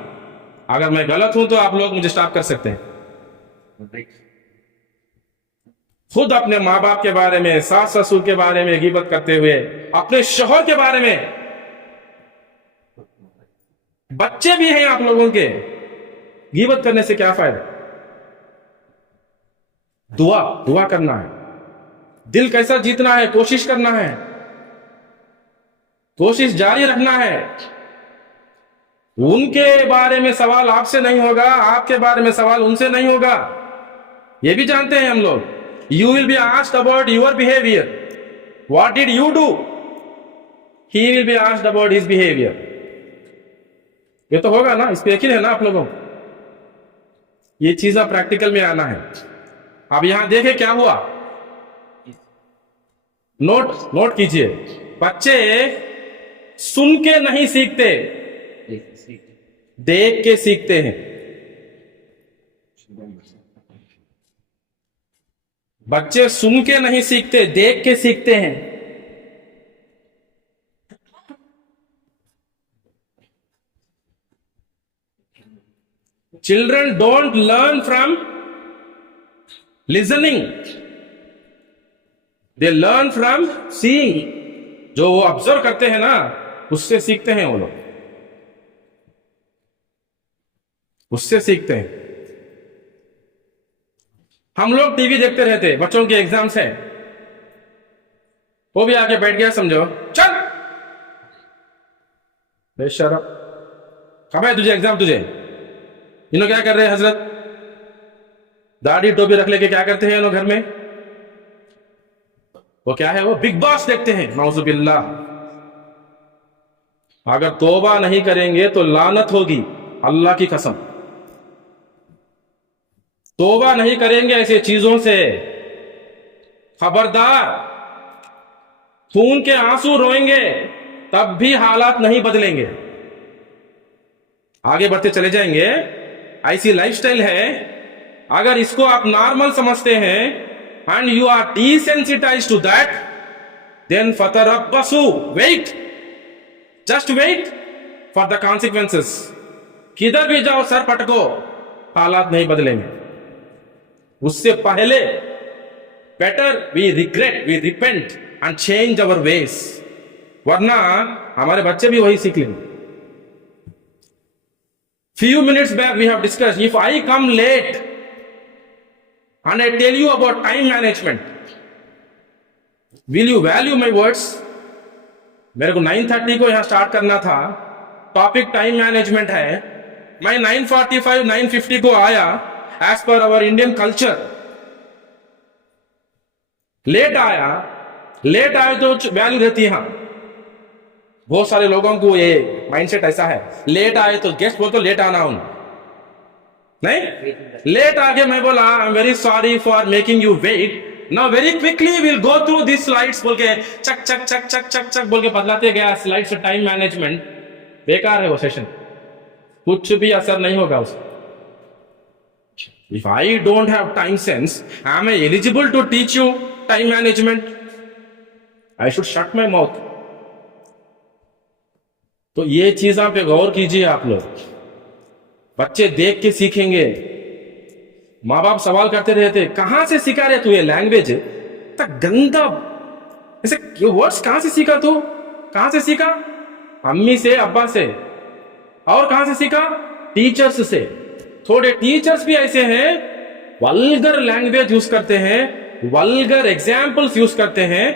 अगर मैं गलत हूं तो आप लोग मुझे स्टॉप कर सकते हैं। खुद अपने माँ बाप के बारे में, सास ससुर के बारे में गीबत करते हुए, अपने शोहर के बारे में, बच्चे भी हैं आप लोगों के, गीबत करने से क्या फायदा? दुआ दुआ करना है। दिल कैसा जीतना है, कोशिश करना है, कोशिश जारी रखना है। उनके बारे में सवाल आपसे नहीं होगा, आपके बारे में सवाल उनसे नहीं होगा, ये भी जानते हैं हम लोग। You will be asked about your behavior. What did you do? He will be asked about his behavior. ये तो होगा ना, इस पे यकीन है ना आप लोगों को? ये चीजें प्रैक्टिकल में आना है। अब यहां देखे क्या हुआ, नोट कीजिए। बच्चे सुन के नहीं सीखते, देख के सीखते हैं। बच्चे सुन के नहीं सीखते, देख के सीखते हैं। Children don't learn from listening, they learn from seeing. जो वो ऑब्जर्व करते हैं ना, उससे सीखते हैं वो लोग, उससे सीखते हैं। हम लोग टीवी देखते रहते, बच्चों के एग्जाम्स हैं, वो भी आके बैठ गया, समझो चल बेशरम, कब है तुझे एग्जाम? तुझे इन लोग क्या कर रहे हैं हजरत? दाढ़ी टोपी रख लेके क्या करते हैं इन लोग घर में? वो क्या है, वो बिग बॉस देखते हैं, नाउजुबिल्लाह। अगर तौबा नहीं करेंगे तो लानत होगी, अल्लाह की कसम। तौबा नहीं करेंगे ऐसे चीजों से, खबरदार। खून के आंसू रोएंगे तब भी हालात नहीं बदलेंगे, आगे बढ़ते चले जाएंगे। ऐसी लाइफस्टाइल है, अगर इसको आप नॉर्मल समझते हैं and you are desensitised to that, then फतरब्बसु, wait, just wait for the consequences. किधर भी जाओ सर पटको, हालात नहीं बदलेंगे। उससे पहले better we regret, we repent and change our ways, वरना हमारे बच्चे भी वही सीख लेंगे। Few minutes back we have discussed, if I come late and I tell you about time management, will you value my words? मेरे को 9:30 को यहां स्टार्ट करना था, टॉपिक टाइम मैनेजमेंट है, मैं 9:45 9:50 को आया। As per our Indian culture late आया तो वैल्यू रहती है। हाँ, बहुत सारे लोगों को ये माइंडसेट ऐसा है, लेट आए तो गेस्ट बोल तो लेट आना उन नहीं, लेट आके मैं बोला I am very sorry for making you wait, now very quickly will go through this slides बोल के चक चक चक चक चक चक बोल के बदलाते गया स्लाइड से। टाइम मैनेजमेंट बेकार है वो सेशन, कुछ भी असर नहीं होगा उसका। If I don't have time sense, I am eligible to teach you time management? I should shut my mouth. तो ये चीजों पे गौर कीजिए आप लोग, बच्चे देख के सीखेंगे। माँ बाप सवाल करते रहते, कहां से सीखा रहे तू ये लैंग्वेज, इतना गंदा ऐसे वर्ड्स कहां से सीखा तू, कहां से सीखा? अम्मी से, अब्बा से। और कहां से सीखा? टीचर्स से। थोड़े टीचर्स भी ऐसे हैं, वल्गर लैंग्वेज यूज करते हैं, वल्गर एग्जाम्पल्स यूज करते हैं,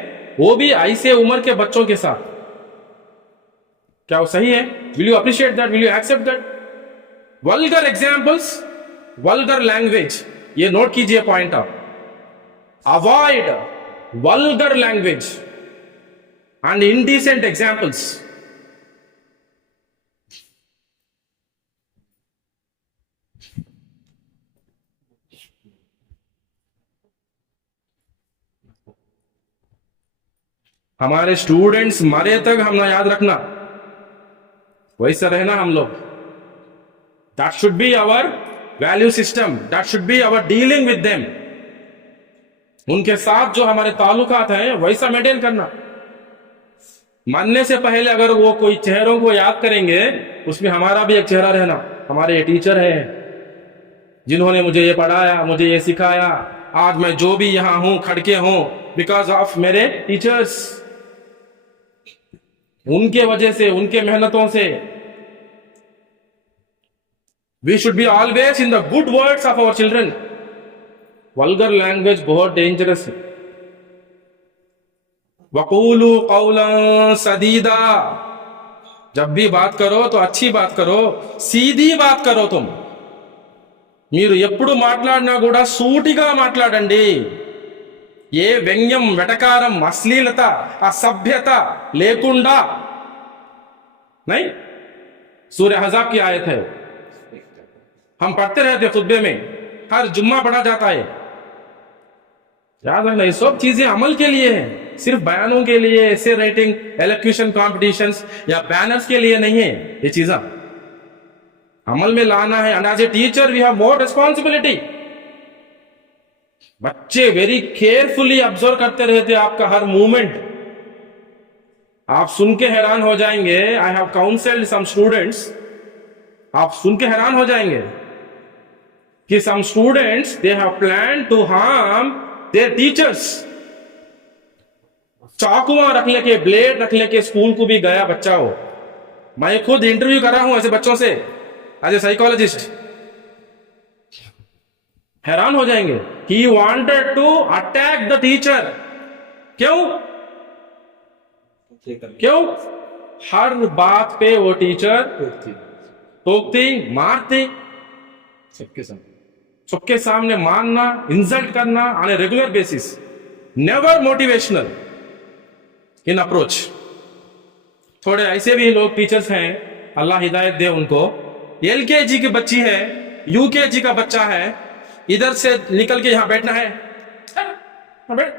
वो भी ऐसे उम्र के बच्चों के साथ। क्या वो सही है? Will you appreciate that? Will you accept that? Vulgar examples, vulgar language, ये नोट कीजिए पॉइंट आप। Avoid vulgar language and indecent examples. हमारे स्टूडेंट्स मरे तक हम ना याद रखना, वैसा रहना हम लोग। That should be our value system, that should be our dealing with them. उनके साथ जो हमारे ताल्लुकात हैं वैसा मेंटेन करना। मरने से पहले अगर वो कोई चेहरों को याद करेंगे, उसमें हमारा भी एक चेहरा रहना। हमारे ये टीचर है जिन्होंने मुझे ये पढ़ाया, मुझे ये सिखाया, आज मैं जो भी यहां हूं, खड़के हूं, बिकॉज ऑफ मेरे टीचर्स। उनके वजह से, उनके मेहनतों से। We should be always in the good words of our children. Vulgar language बहुत डेंजरस है। वकूलू कौलन सदीदा, जब भी बात करो तो अच्छी बात करो, सीधी बात करो। तुम మీరు ఎప్పుడు మాట్లాడినా కూడా సూటిగా మాట్లాడండి। ఏ వ్యంగ్యం, వెటకారం, అశ్లీలత, असभ्यता लेकुंडा नहीं। सूर्य हज़ाब की आयत है, हम पढ़ते रहते खुतबे में, हर जुम्मा पढ़ा जाता है। याद रखना, ये सब चीजें अमल के लिए है, सिर्फ बयानों के लिए, ऐसे राइटिंग, एलोक्यूशन कॉम्पिटिशंस या बैनर्स के लिए नहीं है। ये चीजें अमल में लाना है। And as a teacher we have more responsibility. बच्चे वेरी केयरफुली ऑब्जर्व करते रहते आपका हर मूवमेंट। आप सुन के हैरान हो जाएंगे। I have counselled some students, आप सुन के हैरान हो जाएंगे कि some students they have plan to harm their teachers. चाकुआ रख लेके, ब्लेड रख लेके स्कूल को भी गया बच्चा हो। मैं खुद इंटरव्यू कर रहा हूं ऐसे बच्चों से एज ए साइकोलॉजिस्ट। हैरान हो जाएंगे। He wanted to attack the teacher. क्यों? हर बात पे वो टीचर टोकती, मारती, सबके सामने मारना, इंसल्ट करना on a regular basis. Never motivational in approach. थोड़े ऐसे भी लोग टीचर्स हैं, अल्लाह हिदायत दे उनको। एलकेजी की बच्ची है, यूकेजी का बच्चा है, इधर से निकल के यहां बैठना है, बैठ,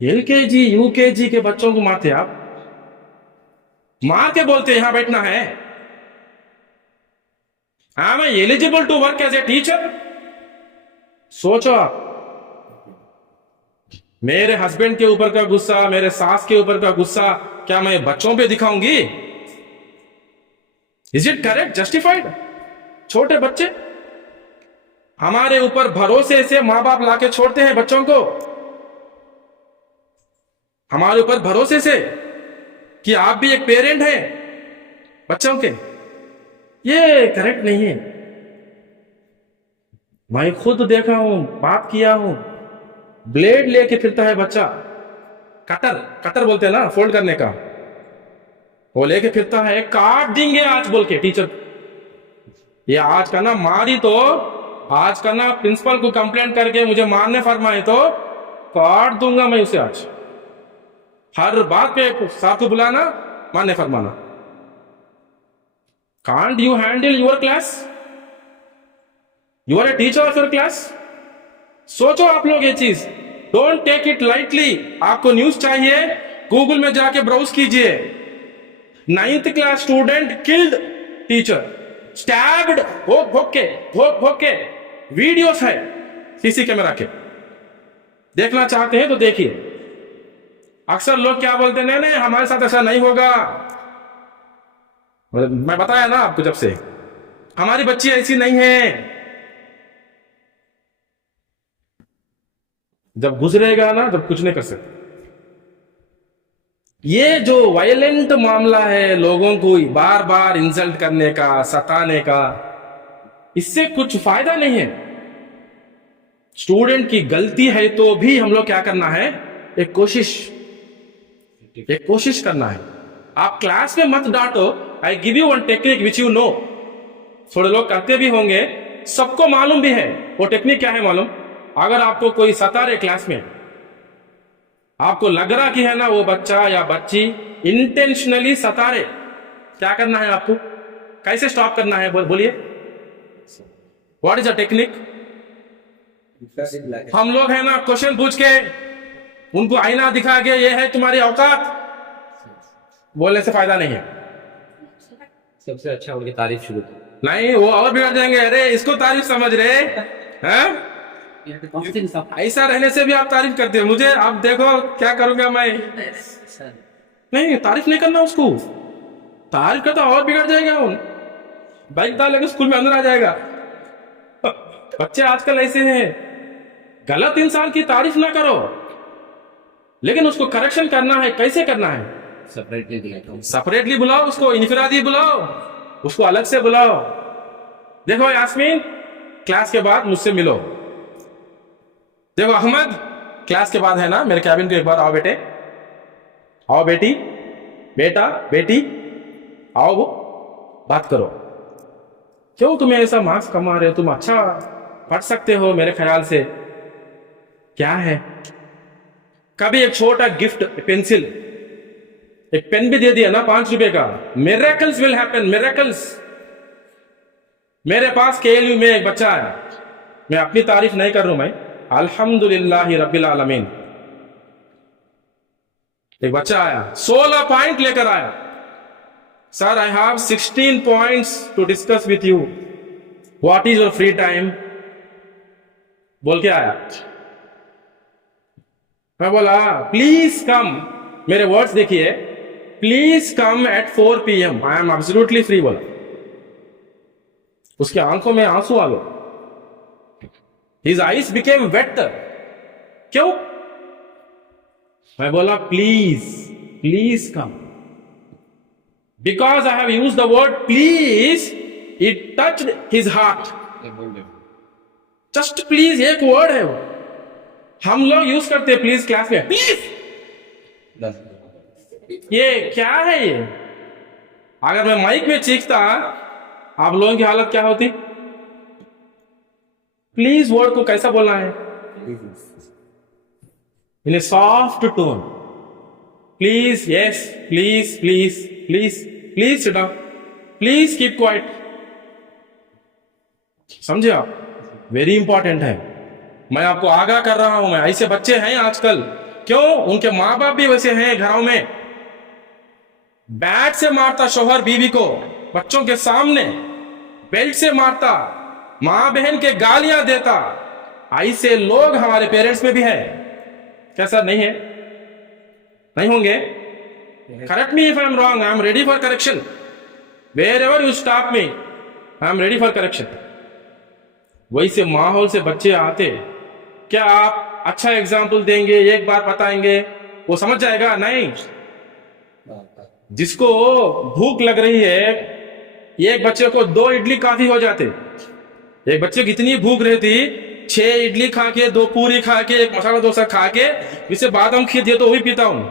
एलकेजी यूकेजी के बच्चों को मारते आप, मार के बोलते यहां बैठना है। Am I eligible to work as a teacher? सोचो आप, मेरे हस्बैंड के ऊपर का गुस्सा, मेरे सास के ऊपर का गुस्सा क्या मैं बच्चों पे दिखाऊंगी? Is it correct, justified? छोटे बच्चे हमारे ऊपर भरोसे से मां बाप लाके छोड़ते हैं बच्चों को, हमारे ऊपर भरोसे से कि आप भी एक पेरेंट हैं बच्चों के। ये करेक्ट नहीं है। मैं खुद देखा हूं, बात किया हूं, ब्लेड लेके फिरता है बच्चा, कटर, कटर बोलते हैं ना फोल्ड करने का, वो लेके फिरता है, काट देंगे आज बोल के टीचर। ये आज का ना मारी तो, आज का ना प्रिंसिपल को कंप्लेंट करके मुझे मारने फरमाए तो काट दूंगा मैं उसे आज। हर बात पे साहब को बुलाना, मारने फरमाना। Can't you handle your class? You are a teacher of your class. सोचो आप लोग ये चीज, डोंट टेक इट लाइटली। आपको न्यूज चाहिए, गूगल में जाके ब्राउज कीजिए। 9th class student killed teacher, stabbed, भोग के वीडियोस है सीसी कैमरा के, देखना चाहते हैं तो देखिए। अक्सर लोग क्या बोलते हैं, नहीं नहीं हमारे साथ ऐसा नहीं होगा। मैं बताया ना आपको जब से, हमारी बच्ची ऐसी नहीं है। जब गुजरेगा ना तब कुछ नहीं कर सकते। ये जो वायलेंट मामला है, लोगों को बार बार इंसल्ट करने का, सताने का, इससे कुछ फायदा नहीं है। स्टूडेंट की गलती है तो भी हम लोग क्या करना है, एक कोशिश करना है। आप क्लास में मत डांटो। I give you one technique which you know. थोड़े लोग करते भी होंगे, सबको मालूम भी है वो टेक्निक क्या है मालूम। अगर आपको कोई सता रहे क्लास में, आपको लग रहा कि है ना वो बच्चा या बच्ची इंटेंशनली सता रहे, क्या करना है आपको, कैसे स्टॉप करना है बोलिए। What is a technique? हम लोग है ना क्वेश्चन पूछ के, उनको आईना दिखा के, ये है तुम्हारी औकात, बोलने से फायदा नहीं है। सबसे अच्छा उनकी तारीफ शुरू करो। नहीं, वो और बिगड़ जाएंगे। अरे इसको तारीफ समझ रहे हैं? ऐसा रहने से भी आप तारीफ करते हो मुझे। आप देखो क्या करूंगा मैं। नहीं, तारीफ नहीं करना उसको, तारीफ करता और बिगड़ जाएगा। वो बाइक डालेगा स्कूल में अंदर आ जाएगा। बच्चे आजकल ऐसे हैं, गलत इंसान की तारीफ ना करो, लेकिन उसको करेक्शन करना है। कैसे करना है? सेपरेटली बुलाओ उसको, इनफिरादी बुलाओ उसको, अलग से बुलाओ। देखो यास्मीन, क्लास के बाद मुझसे मिलो। देखो अहमद, क्लास के बाद है ना मेरे कैबिन को एक बार आओ बेटे, आओ बेटी, बेटा, बेटी, आओ, वो बात करो। क्यों तुम्हें ऐसा मार्क्स कमा रहे हो? तुम अच्छा पढ़ सकते हो मेरे ख्याल से। क्या है? कभी एक छोटा गिफ्ट, पेंसिल, एक पेन भी दे दिया ना 5 रुपए का, मिरेकल्स विल हैपन, मिरेकल्स। मेरे पास केएलयू में एक बच्चा आया, मैं अपनी तारीफ नहीं कर रहा हूं, मैं अल्हम्दुलिल्लाह रब्बिल आलमीन। एक बच्चा आया, 16 पॉइंट लेकर आया। Sir, I have 16 points to discuss with you, what is your free time, बोल के आया। मैं बोला प्लीज कम, मेरे वर्ड्स देखिए, please come at 4 PM, I am absolutely free बोला। उसकी आंखों में आंसू आ गए, हिज आईज बिकेम वेट। क्यों? मैं बोला please come, because I have used the word please, it touched his heart. Just please एक वर्ड है वो, हम लोग यूज करते हैं प्लीज क्लास में, प्लीज। ये क्या है ये? अगर मैं माइक में चीखता, आप लोगों की हालत क्या होती? प्लीज वर्ड को कैसा बोलना है? In a soft tone, please, yes, please, please, please, please sit down, please keep quiet. समझे आप? वेरी इंपॉर्टेंट है। मैं आपको आगाह कर रहा हूं, मैं ऐसे बच्चे हैं आजकल क्यों? उनके माँ बाप भी वैसे हैं घरों में। बैट से मारता शौहर बीवी को बच्चों के सामने, बेल्ट से मारता, माँ बहन के गालियां देता। ऐसे लोग हमारे पेरेंट्स में भी है। कैसा नहीं है? नहीं होंगे? Correct me if I am wrong, I am ready for correction. Wherever you stop me, I am ready for correction. वैसे माहौल से बच्चे आते, क्या आप अच्छा एग्जाम्पल देंगे, एक बार बताएंगे, वो समझ जाएगा? नहीं। जिसको भूख लग रही है, एक बच्चे को 2 इडली काफी हो जाते। एक बच्चे की इतनी भूख रहती, 6 इडली खा के, 2 पूरी खा के, 1 मसाला डोसा खा के, इसे बादाम खीर दिए तो वही पीता हूं।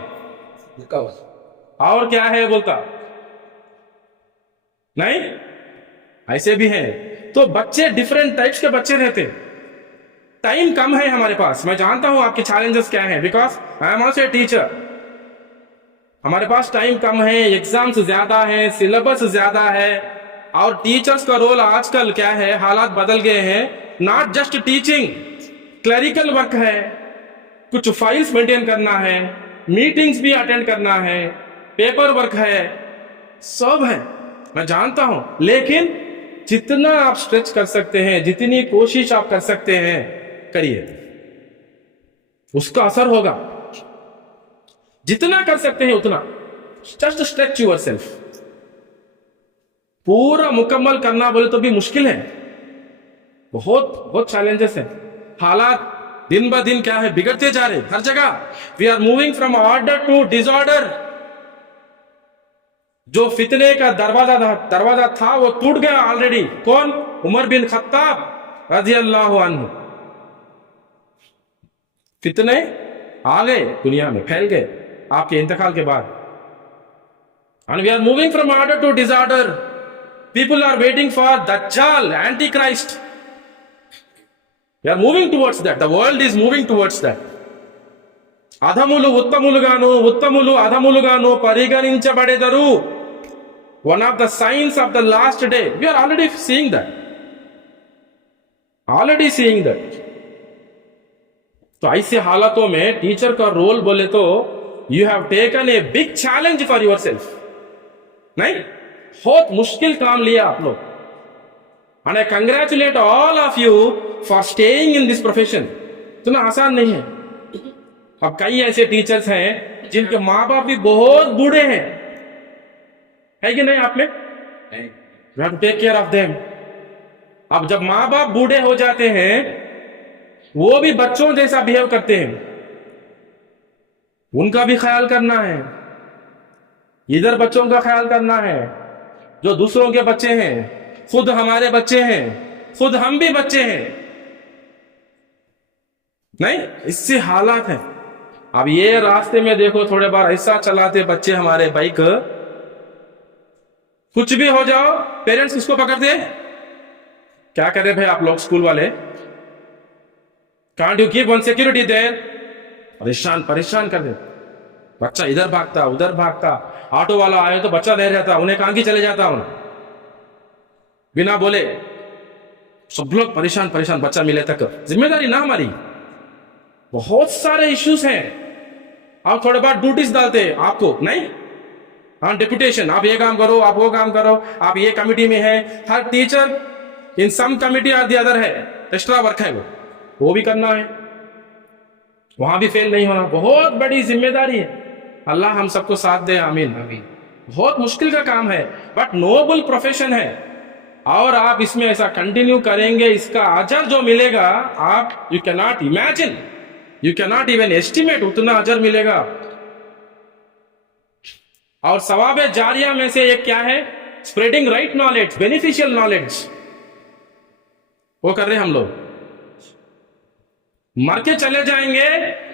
और क्या है बोलता? नहीं, ऐसे भी है। तो बच्चे डिफरेंट टाइप्स के बच्चे रहते। टाइम कम है हमारे पास, मैं जानता हूं आपके चैलेंजेस क्या है, because I am also a teacher. हमारे पास टाइम कम है, एग्जाम्स ज्यादा है, सिलेबस ज्यादा है, और टीचर्स का रोल आजकल क्या है, हालात बदल गए हैं। Not just teaching, clerical work है, कुछ फाइल्स मेंटेन करना है, मीटिंग्स भी अटेंड करना है, पेपर वर्क है, सब है, मैं जानता हूं। लेकिन जितना आप स्ट्रेच कर सकते हैं, जितनी कोशिश आप कर सकते हैं, करिए, उसका असर होगा। जितना कर सकते हैं उतना, जस्ट स्ट्रेच यूर सेल्फ। पूरा मुकम्मल करना बोले तो भी मुश्किल है, बहुत बहुत चैलेंजेस है। हालात दिन ब दिन क्या है, बिगड़ते जा रहे हर जगह। We are moving from order to disorder. जो फितने का दरवाजा था वो टूट गया ऑलरेडी। कौन? उमर बिन खत्ताब रजी अल्लाह अन्हु। फितने आ गए, दुनिया में फैल गए आपके इंतकाल के बाद। And we are moving from order to disorder. People are waiting for दज्जाल, anti Christ. We are moving towards that, the world is moving towards that. అధములు ఉత్తములుగాను, ఉత్తములు అధములుగాను పరిగణించబడెదరు. One of the signs of the last day. We are already seeing that. Already seeing that. तो ऐसे हालातों में टीचर का रोल बोले तो you have taken a big challenge for your self. नहीं, बहुत मुश्किल काम लिया आप लोग। And I congratulate all of you for staying in this profession. इतना आसान नहीं है। अब कई ऐसे टीचर्स हैं जिनके माँ बाप भी बहुत बूढ़े हैं, है कि नहीं? आप में you have to take care of them. अब जब माँ बाप बूढ़े हो जाते हैं, वो भी बच्चों जैसा बिहेव करते हैं, उनका भी ख्याल करना है। इधर बच्चों का ख्याल करना है, जो दूसरों के बच्चे हैं, खुद हमारे बच्चे हैं, खुद हम भी बच्चे हैं। नहीं, इससे हालात है। अब ये रास्ते में देखो, थोड़े बार ऐसा चलाते बच्चे हमारे बाइक, कुछ भी हो जाओ, पेरेंट्स किसको पकड़ते? क्या कर रहे भाई आप लोग स्कूल वाले? Can't you keep one security there? परेशान परेशान कर दे। बच्चा इधर भागता उधर भागता, ऑटो वाला आए तो बच्चा नहीं रहता, उन्हें कहां की चले जाता हूं बिना बोले। सब लोग परेशान परेशान, बच्चा मिले तक। जिम्मेदारी ना हमारी। बहुत सारे इश्यूज हैं। आप थोड़े बार ड्यूटीज डालते हैं आपको, नहीं? हाँ, डिप्यूटेशन, आप ये काम करो, आप वो काम करो, आप ये कमिटी में है। हर टीचर इन सम कमिटी और दी अदर है, एक्स्ट्रा वर्क है, वो भी करना है, वहां भी फेल नहीं होना। बहुत बड़ी जिम्मेदारी है। अल्लाह हम सबको साथ दे, आमीन आमीन। बहुत मुश्किल का काम है, बट नोबल प्रोफेशन है। और आप इसमें ऐसा कंटिन्यू करेंगे, इसका अजर जो मिलेगा, आप you can not imagine, you can not even estimate, उतना अजर मिलेगा। और सवाब जारिया में से एक क्या है? Spreading right knowledge, beneficial knowledge, वो कर रहे हैं हम लोग। मर के चले जाएंगे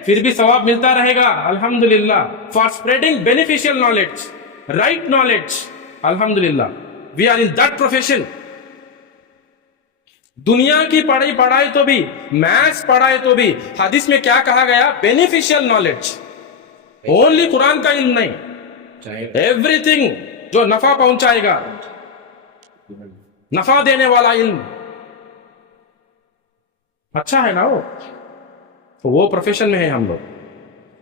फिर भी सवाब मिलता रहेगा, अल्हम्दुलिल्लाह, for spreading beneficial knowledge, right knowledge. अल्हम्दुलिल्लाह, we are in that profession. दुनिया की पढ़ाई तो भी, मैथ्स पढ़ाई तो भी, हदीस में क्या कहा गया? Beneficial knowledge. ओनली कुरान का इल्म नहीं, एवरीथिंग जो नफा पहुंचाएगा, नफा देने वाला इल्म अच्छा है ना, वो तो वो प्रोफेशन में है हम लोग।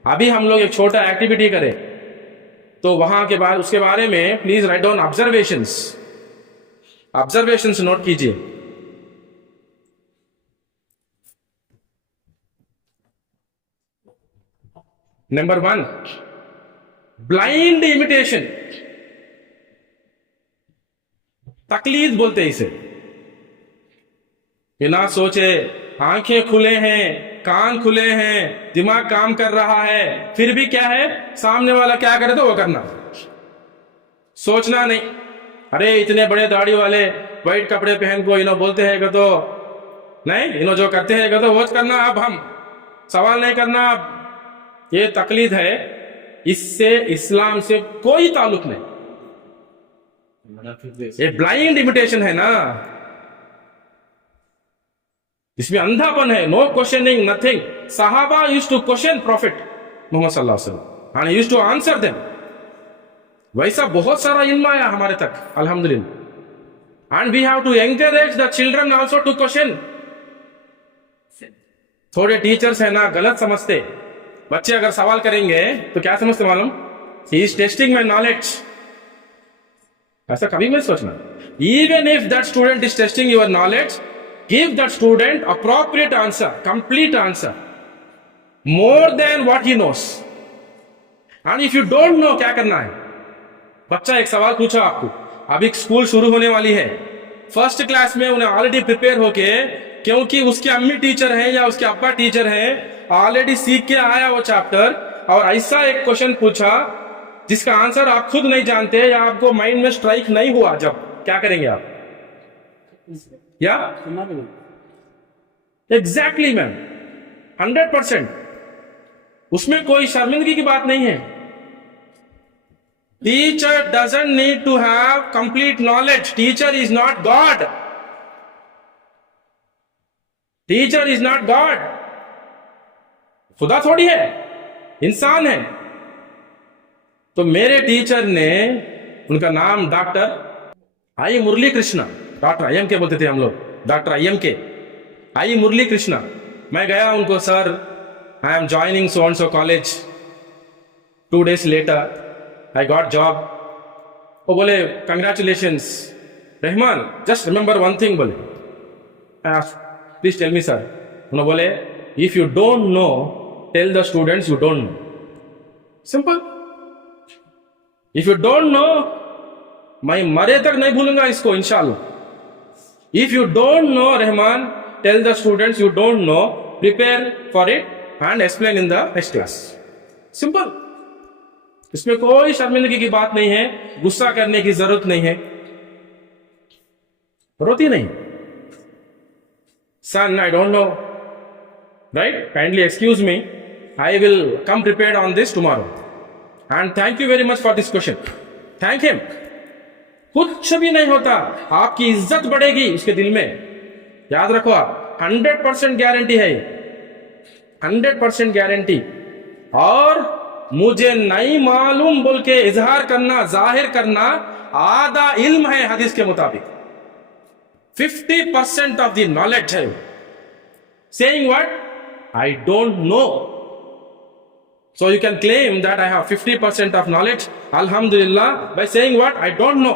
अभी हम लोग एक छोटा एक्टिविटी करें, तो वहां के बाद उसके बारे में please write down observations note कीजिए। नंबर 1, ब्लाइंड इमिटेशन, तकलीद बोलते हैं इसे। बिना सोचे, आंखें खुले हैं, कान खुले हैं, दिमाग काम कर रहा है, फिर भी क्या है, सामने वाला क्या करे तो वो करना, सोचना नहीं। अरे इतने बड़े दाढ़ी वाले व्हाइट कपड़े पहन को इन्हों बोलते हैं तो नहीं, इन्हों जो करते हैं तो वो करना, अब हम सवाल नहीं करना। ये तकलीद है, इससे इस्लाम से कोई ताल्लुक नहीं, ये ब्लाइंड इमिटेशन है ना, इसमें अंधापन है। No questioning, nothing. सहाबा used to question prophet Muhammad सल्लल्लाहु अलैहि वसल्लम and used to answer them. वैसा बहुत सारा इल्म आया हमारे तक, अल्हम्दुलिल्लाह। And we have to encourage the children also to question. थोड़े टीचर्स है ना गलत समझते, बच्चे अगर सवाल करेंगे तो क्या समझते मालूम, he is testing my knowledge. ऐसा कभी मत सोचना। Even if that student is testing your knowledge, give that student appropriate answer, complete answer, more than what he knows. And if you don't know, क्या करना है? बच्चा एक सवाल पूछा आपको, अभी स्कूल शुरू होने वाली है, फर्स्ट क्लास में उन्हें ऑलरेडी प्रिपेयर होके, क्योंकि उसके अम्मी टीचर हैं या उसके अब्बा टीचर हैं, ऑलरेडी सीख के आया वो चैप्टर, और ऐसा एक क्वेश्चन पूछा जिसका आंसर आप खुद नहीं जानते या आपको माइंड में स्ट्राइक नहीं हुआ, जब क्या करेंगे आप? या एग्जैक्टली मैम, 100%। उसमें कोई शर्मिंदगी की बात नहीं है। Teacher doesn't need to have complete knowledge. Teacher is not God. Teacher is not God. खुदा थोड़ी है, इंसान है। तो मेरे टीचर ने, उनका नाम doctor I Murali Krishna, doctor I M K बोलते थे हम लोग, डॉक्टर आई एम के, आई मुरली कृष्णा। मैं गया उनको, sir I am joining so and so college. 2 days later I got job. वो बोले congratulations Rahman, just remember one thing, बोले प्लीज टेल मी सर। उन्होंने बोले if you don't know tell the students you don't know, simple. If you don't know, मैं मरे तक नहीं भूलूंगा इसको इंशाल्लाह। If you don't know, Rahman, tell the students you don't know, prepare for it and explain in the next class. Simple. इसमें कोई शर्मिंदगी की बात नहीं है, गुस्सा करने की जरूरत नहीं है, रोती नहीं। Son, I don't know, right? Kindly excuse me. I will come prepared on this tomorrow. And thank you very much for this question. Thank him. कुछ भी नहीं होता, आपकी इज्जत बढ़ेगी उसके दिल में, याद रखो आप। 100% गारंटी है, 100% गारंटी। और मुझे नहीं मालूम बोल के इजहार करना, जाहिर करना आधा इल्म है हदीस के मुताबिक। 50% ऑफ द नॉलेज है। Saying what, I don't know. So you can claim that I have 50% of knowledge, alhamdulillah, by saying what? I don't know.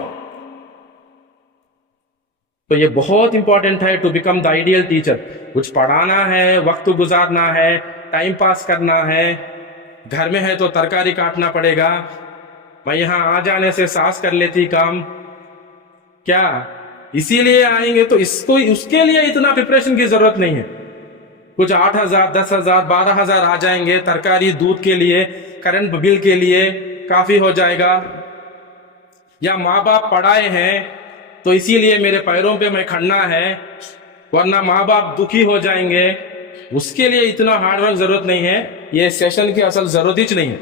तो ये बहुत इंपॉर्टेंट है to become the ideal teacher. कुछ पढ़ाना है, वक्त गुजारना है, टाइम पास करना है, घर में है तो तरकारी काटना पड़ेगा। मैं यहां आ जाने से सास कर लेती काम, क्या इसीलिए आएंगे? तो इसको, उसके लिए इतना प्रिपरेशन की जरूरत नहीं है। कुछ 8,000, 10,000, 12,000 आ जाएंगे तरकारी, दूध के लिए, करंट बिल के लिए काफी हो जाएगा। या माँ बाप पढ़ाए हैं तो इसीलिए मेरे पैरों पे मैं खड़ना है, वरना माँ बाप दुखी हो जाएंगे, उसके लिए इतना हार्डवर्क जरूरत नहीं है। ये सेशन की असल जरूरत ही नहीं है।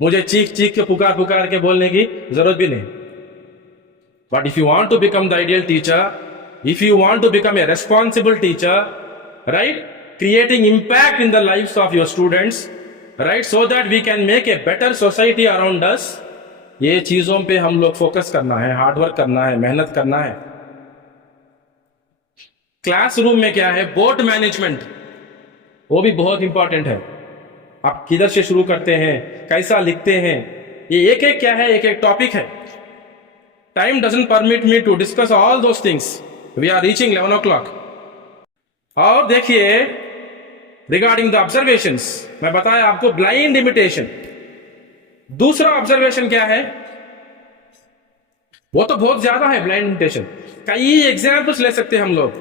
मुझे चीख चीख के पुकार के बोलने की जरूरत भी नहीं। But if you want to become the ideal teacher, if you want to become a responsible teacher, right, creating impact in the lives of your students, right, so that we can make a better society around us, ये चीजों पे हम लोग focus करना है, hard work करना है, मेहनत करना है। क्लासरूम में क्या है, बोर्ड मैनेजमेंट, वो भी बहुत इंपॉर्टेंट है। आप किधर से शुरू करते हैं, कैसा लिखते हैं, ये एक एक क्या है, एक एक टॉपिक है. Time doesn't permit me to discuss all those things. We are reaching 11 o'clock. और देखिए रिगार्डिंग द ऑब्जर्वेशंस, मैं बताया आपको ब्लाइंड इमिटेशन. दूसरा ऑब्जर्वेशन क्या है, वो तो बहुत ज्यादा है ब्लाइंड इमिटेशन. कई एग्जाम्पल्स ले सकते हैं हम लोग,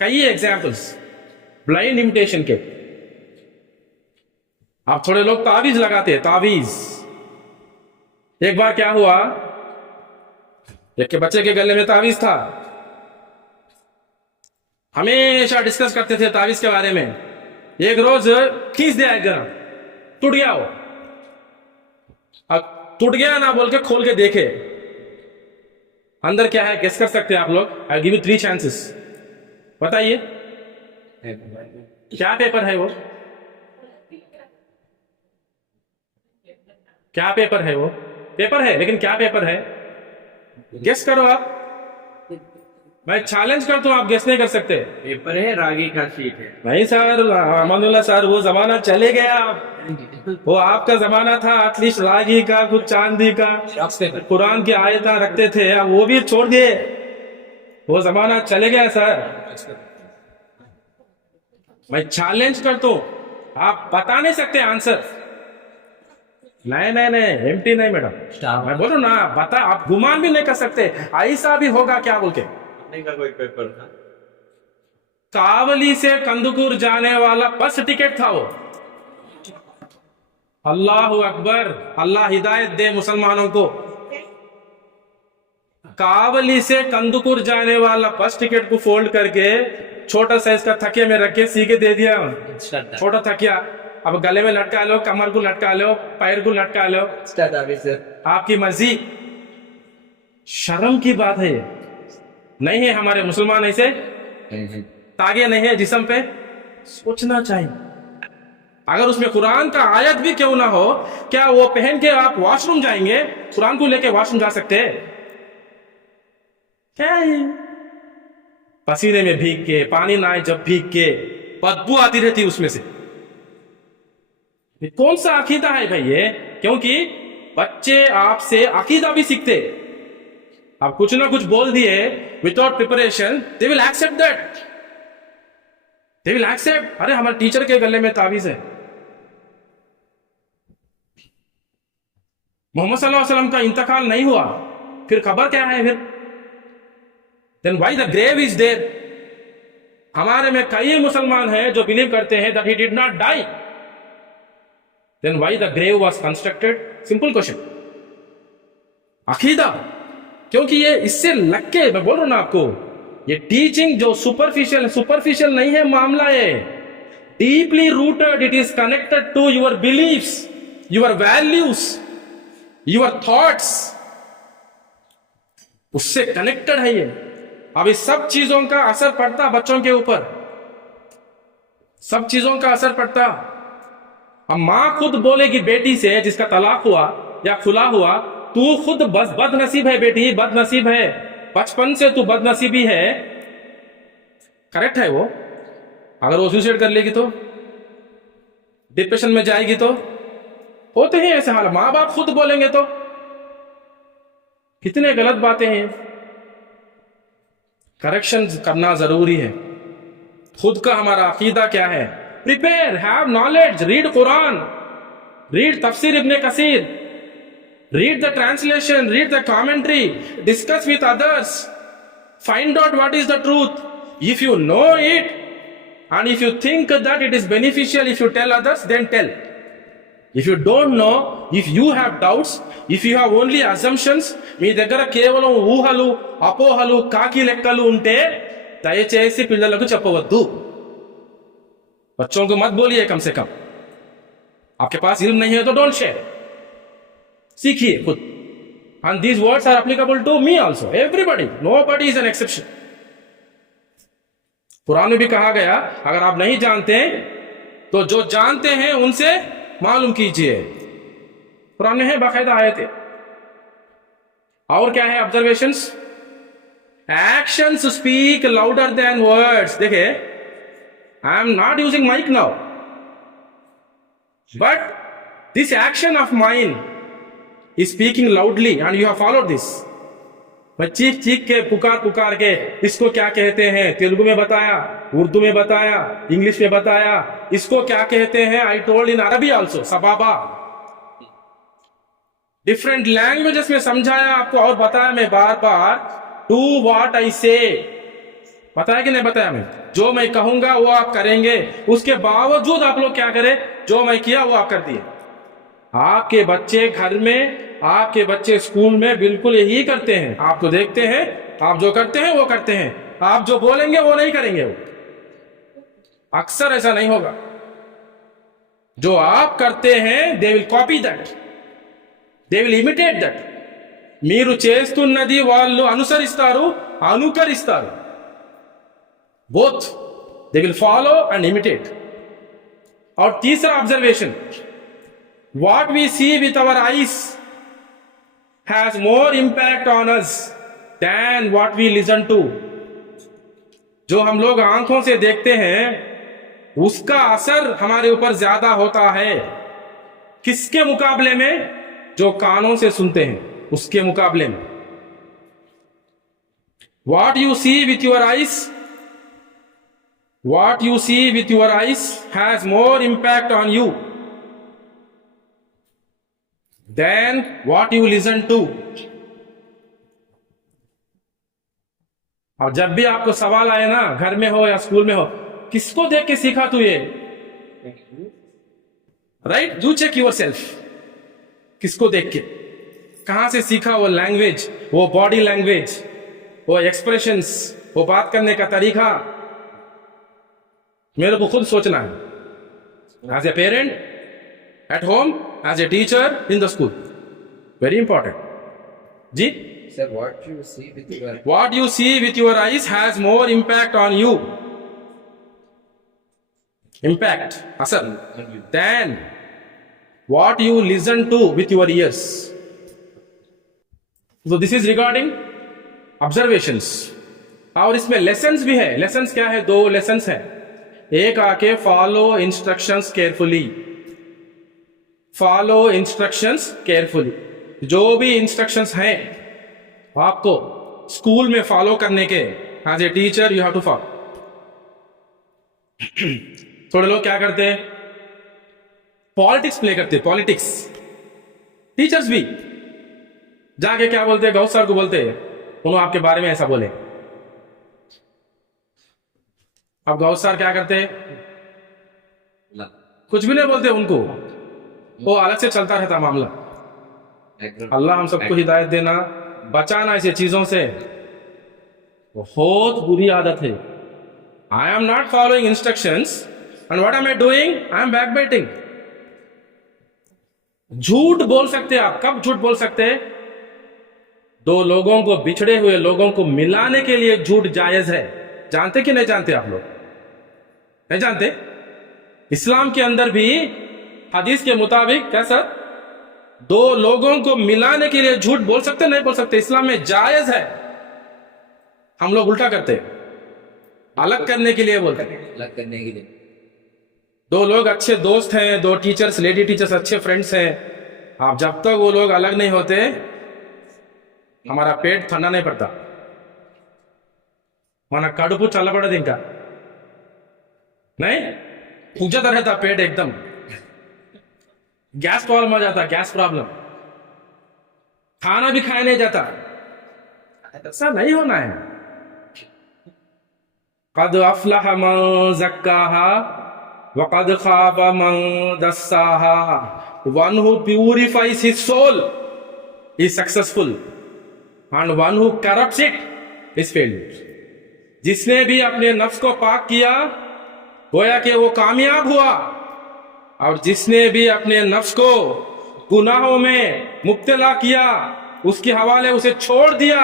कई एग्जाम्पल्स ब्लाइंड इमिटेशन के. आप थोड़े लोग तावीज लगाते हैं, तावीज. एक बार क्या हुआ, एक के बच्चे के गले में तावीज था. हमेशा डिस्कस करते थे तावीज के बारे में. एक रोज खींच दिया एक ग्राम, टूट गया वो. अब टूट गया ना बोल के खोल के देखे, अंदर क्या है गेस कर सकते हैं आप लोग. आई गिव यू 3 chances. बताइए क्या पेपर है वो, क्या पेपर है वो. पेपर है, लेकिन क्या पेपर है, गेस करो आप. मैं चैलेंज करता हूं, आप गेस नहीं कर सकते. पेपर है, रागी का शीट है. नहीं सर, अमानुल्लाह सर, वो जमाना चले गया. वो आपका जमाना था एटलीस्ट रागी का, कुछ चांदी का, कुरान की आयता रखते थे, अब वो भी छोड़ दिए. वो जमाना चले गया सर. मैं चैलेंज करता हूं, आप बता नहीं सकते आंसर. नहीं नहीं नहीं, एमटी नहीं मैडम, मैं बोलू ना, बता. आप गुमान भी नहीं कर सकते ऐसा भी होगा क्या बोल के. का कोई पेपर था, कावली से कंदुकूर जाने वाला बस टिकट था वो. अल्लाह अकबर, अल्लाह हिदायत दे मुसलमानों को. कावली से कंदुकूर जाने वाला बस टिकट को फोल्ड करके छोटा साइज का थकिया में रख के सी के दे दिया. छोटा थकिया, अब गले में लटका लो, कमर को लटका लो, पैर को लटका लो, आपकी मर्जी. शर्म की बात है ये. नहीं है हमारे मुसलमान ऐसे, तागे नहीं है जिस्म पे. सोचना चाहिए. अगर उसमें कुरान का आयत भी क्यों ना हो, क्या वो पहन के आप वॉशरूम जाएंगे? कुरान को लेके वॉशरूम जा सकते हैं क्या? है पसीने में भीग के, पानी ना आए जब भीग के, बदबू आती रहती उसमें से. ये कौन सा अकीदा है भाई ये? क्योंकि बच्चे आपसे अकीदा भी सीखते. आप कुछ ना कुछ बोल दिए without preparation, they will accept that. They will accept. अरे हमारे टीचर के गले में तावीज है. मोहम्मद सल्लल्लाहु अलैहि वसल्लम का इंतकाल नहीं हुआ, फिर खबर क्या है फिर? Then why the grave is there? हमारे में कई मुसलमान हैं जो बिलीव करते हैं that he did not die. Then why the grave was constructed? Simple question. अकीदा. क्योंकि ये इससे लग के मैं बोल रहा हूं ना आपको, ये टीचिंग जो सुपरफिशियल है, सुपरफिशियल नहीं है मामला है. Deeply rooted, it is connected to your beliefs, your values, your thoughts. उससे कनेक्टेड है ये. अब इस सब चीजों का असर पड़ता बच्चों के ऊपर, सब चीजों का असर पड़ता. अब मां खुद बोलेगी बेटी से जिसका तलाक हुआ या खुला हुआ, तू खुद बस बदनसीब है बेटी, बदनसीब है, बचपन से तू बदनसीबी है. करेक्ट है वो? अगर वो सुसाइड कर लेगी तो, डिप्रेशन में जाएगी तो, होते हैं ऐसे हाल. माँ बाप खुद बोलेंगे तो कितने गलत बातें हैं. करेक्शन करना जरूरी है. खुद का हमारा अकीदा क्या है? Prepare, have knowledge, read Quran, read तफसीर इब्ने कसीर, read the translation, read the commentary, discuss with others, find out what is the truth. If you know it and if you think that it is beneficial if you tell others, then tell. If you don't know, if you have doubts, if you have only assumptions, మీ దగ్గర కేవలం ఊహలు, అపోహలు, కాకి లెక్కలు ఉంటే దయచేసి పిల్లలకు చెప్పవద్దు. बच्चों को मत बोलिए कम से कम. आपके पास इल्म नहीं है तो डोंट शेयर. सीखिए खुद. and these words are applicable to me also, everybody, nobody is an exception. Quran में भी कहा गया, अगर आप नहीं जानते तो जो जानते हैं उनसे मालूम कीजिए. कुरान में है बाकायदा आयत है. और क्या है observations? Actions speak louder than words. देखिए, I am not using mic now. But this action of mine is speaking loudly and you have followed this. मैं चीख चीख के पुकार के इसको क्या कहते हैं तेलुगु में बताया, उर्दू में बताया, इंग्लिश में बताया, इसको क्या कहते हैं आई टोल्ड इन अरबी आल्सो, सबाबा, डिफरेंट लैंग्वेजेस में समझाया आपको और बताया मैं बार बार, डू व्हाट आई से, बताया कि नहीं बताया मैं, जो मैं कहूंगा वो आप करेंगे, उसके बावजूद आप लोग क्या करें, जो मैं किया वो आप कर दिए। आपके बच्चे घर में, आपके बच्चे स्कूल में बिल्कुल यही करते हैं, आप तो देखते हैं, आप जो करते हैं वो करते हैं, आप जो बोलेंगे वो नहीं करेंगे, वो अक्सर ऐसा नहीं होगा। जो आप करते हैं they will copy that, they will imitate that, మీరు చేస్తున్నది వాళ్ళు అనుసరిస్తారు, అనుకరిస్తారు, both they will follow and imitate. और तीसरा observation, what we see with our eyes has more impact on us than what we listen to. जो हम लोग आंखों से देखते हैं उसका असर हमारे ऊपर ज्यादा होता है, किसके मुकाबले में, जो कानों से सुनते हैं उसके मुकाबले में। What you see with your eyes, what you see with your eyes has more impact on you than what you listen to। और जब भी आपको सवाल आए ना, घर में हो या स्कूल में हो, किसको देख के सीखा तू ये, right, do check yourself, किसको देख के, कहां से सीखा वो लैंग्वेज, वो बॉडी लैंग्वेज, वो एक्सप्रेशंस, वो बात करने का तरीका, मेरे को खुद सोचना है, as a parent, at home, as a teacher, in the school, very important. जी sir, what you see with your eyes has more impact on you, impact असर, then what you listen to with your ears। so this is regarding observations। और इसमें lessons भी है। lessons क्या है, 2 lessons है। एक आके follow instructions carefully, follow instructions carefully। जो भी instructions हैं आपको स्कूल में फॉलो करने के, as a teacher you have to follow. थोड़े लोग क्या करते हैं, पॉलिटिक्स प्ले करते हैं, पॉलिटिक्स, टीचर्स भी जाके क्या बोलते हैं, गौस सर को बोलते हैं, उन्होंने आपके बारे में ऐसा बोले। अब गौस सर क्या करते हैं, कुछ भी नहीं बोलते उनको, वो अलग से चलता रहता मामला। अल्लाह हम सबको हिदायत देना, बचाना ऐसे चीजों से, बहुत बुरी आदत है। आई am not following instructions and what am I doing, I am backbiting. झूठ बोल सकते हैं आप, कब झूठ बोल सकते हैं, 2 लोगों को, बिछड़े हुए लोगों को मिलाने के लिए झूठ जायज है। जानते कि नहीं जानते आप लोग, नहीं जानते? इस्लाम के अंदर भी हदीस के मुताबिक क्या सर, 2 लोगों को मिलाने के लिए झूठ बोल सकते नहीं बोल सकते, इस्लाम में जायज है। हम लोग उल्टा करते हैं, अलग करने के लिए बोलते हैं, अलग करने के लिए। 2 लोग अच्छे दोस्त हैं, 2 टीचर्स, लेडी टीचर्स अच्छे फ्रेंड्स हैं, आप जब तक वो लोग अलग नहीं होते हमारा पेट ठंडा नहीं पड़ता, माना कड़ुपु चల్లबड़द इंका नहीं, पूछता रहता पेट, एकदम गैस प्रॉब्लम आ जाता, गैस प्रॉब्लम, खाना भी खाया नहीं जाता। ऐसा नहीं होना है। कद अफलह मन ज़क्काहा वक़द खाब मन दस्साहा। One who purifies his soul is successful and one who corrupts it is failure। जिसने भी अपने नफ्स को पाक किया गोया कि वो कामयाब हुआ, और जिसने भी अपने नफ्स को गुनाहों में मुब्तला किया, उसके हवाले उसे छोड़ दिया,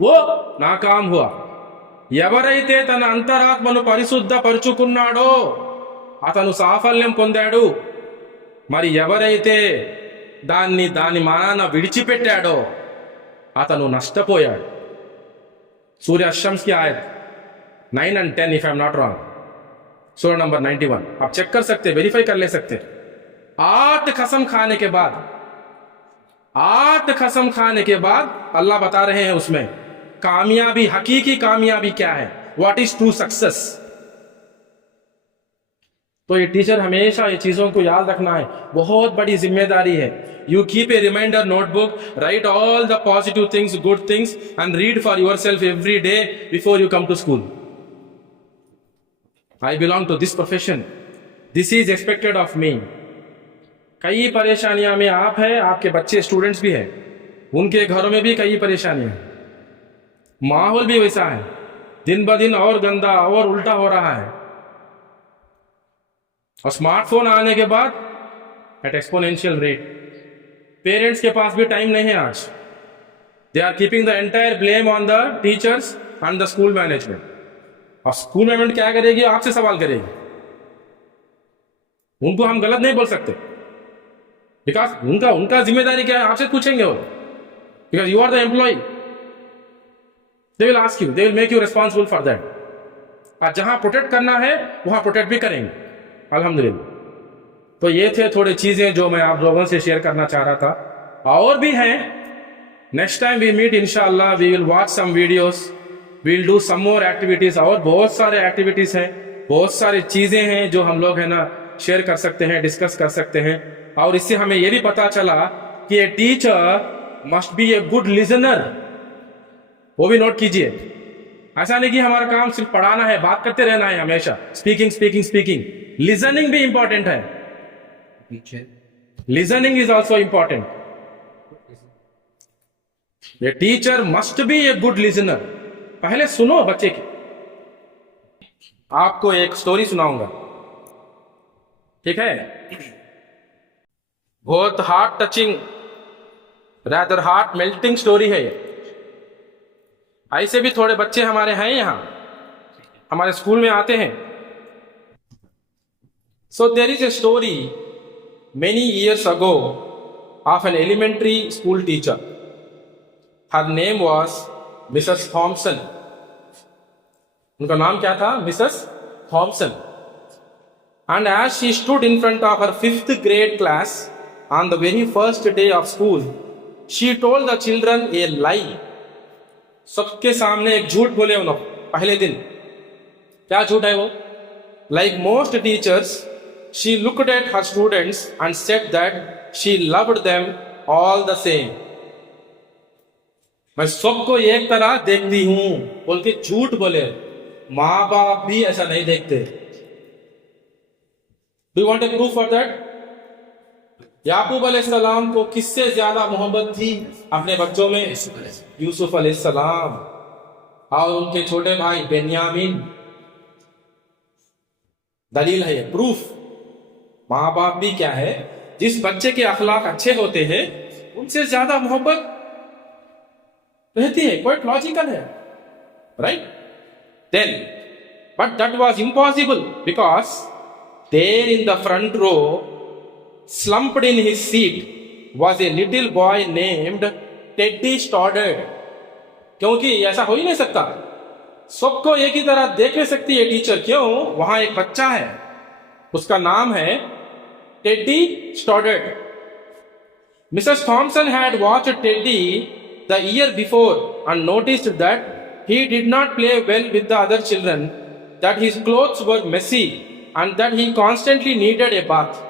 वो नाकाम हुआ। ఎవరైతే తన అంతరాత్మను పరిశుద్ధపరుచుకున్నాడో అతను సాఫల్యం పొందాడు, మరి ఎవరైతే దాని మానాన విడిచిపెట్టాడో అతను నష్టపోయాడు। सूर्य अशम्स की आयत 9 and 10 if I am not wrong, सूरह नंबर 91, आप चेक कर सकते, वेरीफाई कर ले सकते। 8 कसम खाने के बाद, 8 कसम खाने के बाद अल्लाह बता रहे हैं उसमें कामयाबी, हकीकी कामयाबी क्या है, व्हाट इज ट्रू सक्सेस। तो ये टीचर हमेशा ये चीजों को याद रखना है, बहुत बड़ी जिम्मेदारी है। You keep a reminder notebook, write all the positive things, good things and read for yourself every day before you come to school. I belong to this profession, this is expected of me. कई परेशानियां में आप है, आपके बच्चे students भी है, उनके घरों में भी कई परेशानियां, माहौल भी वैसा है, दिन ब दिन और गंदा और उल्टा हो रहा है। और स्मार्टफोन आने के बाद एट एक्सपोनेंशियल रेट, पेरेंट्स के पास भी टाइम नहीं है आज। They are keeping the entire blame on the teachers and the school management. और स्कूल मैनेजमेंट क्या करेगी, आपसे सवाल करेगी। उनको हम गलत नहीं बोल सकते, बिकॉज उनका जिम्मेदारी क्या है, आपसे पूछेंगे वो, because you are the employ. They will ask you, they will make you responsible for that. और जहां प्रोटेक्ट करना है वहां प्रोटेक्ट भी करेंगे, अल्हम्दुलिल्लाह। तो ये थे थोड़ी चीजें जो मैं आप लोगों से शेयर करना चाह रहा था। और भी हैं, नेक्स्ट टाइम वी मीट इंशाअल्लाह, we will watch some videos, we will do some more activities. और बहुत सारे एक्टिविटीज हैं, बहुत सारी चीजें हैं जो हम लोग है ना शेयर कर सकते हैं, डिस्कस कर सकते हैं। और इससे हमें यह भी पता चला कि a teacher must be a good listener. वो भी नोट कीजिए, ऐसा नहीं कि हमारा काम सिर्फ पढ़ाना है, बात करते रहना है हमेशा, स्पीकिंग स्पीकिंग स्पीकिंग। लिसनिंग भी इंपॉर्टेंट है, listening is also important. A teacher must be a good listener. पहले सुनो बच्चे की। आपको एक स्टोरी सुनाऊंगा, ठीक है? बहुत heart touching, rather heart melting story है ये। ऐसे भी थोड़े बच्चे हमारे हैं यहां, हमारे स्कूल में आते हैं। So there is a story many years ago of an elementary school teacher. Her name was Mrs. Thompson. उनका नाम क्या था? Mrs. Thompson. And as she stood in front of her 5th grade class on the very first day of school, she told the children a lie. सबके सामने एक झूठ बोले उन्होंने पहले दिन। क्या झूठ है वो? Like most teachers, she looked at her students and said that she loved them all the same. मैं सबको एक तरह देखती हूं बोल के झूठ बोले। माँ बाप भी ऐसा नहीं देखते। Do you want a proof for that? याकूब अलैहिस्सलाम को किससे ज्यादा मोहब्बत थी अपने बच्चों में? यूसुफ अलैहिस्सलाम। और उनके छोटे भाई बेन्यामीन। दलील है ये, प्रूफ। माँ बाप भी क्या है, जिस बच्चे के अखलाक अच्छे होते हैं उनसे ज्यादा मोहब्बत रहती है। क्वाइट लॉजिकल है, right? Then but that was impossible because there in the front row, slumped in his seat, was a little boy named Teddy Stoddard. क्योंकि ऐसा हो ही नहीं सकता, सबको एक ही तरह देख नहीं सकती है टीचर। क्यों? वहां एक बच्चा है, उसका नाम है teddy Stoddard. Mrs. Thompson had watched Teddy the year before and noticed that he did not play well with the other children, that his clothes were messy and that he constantly needed a bath.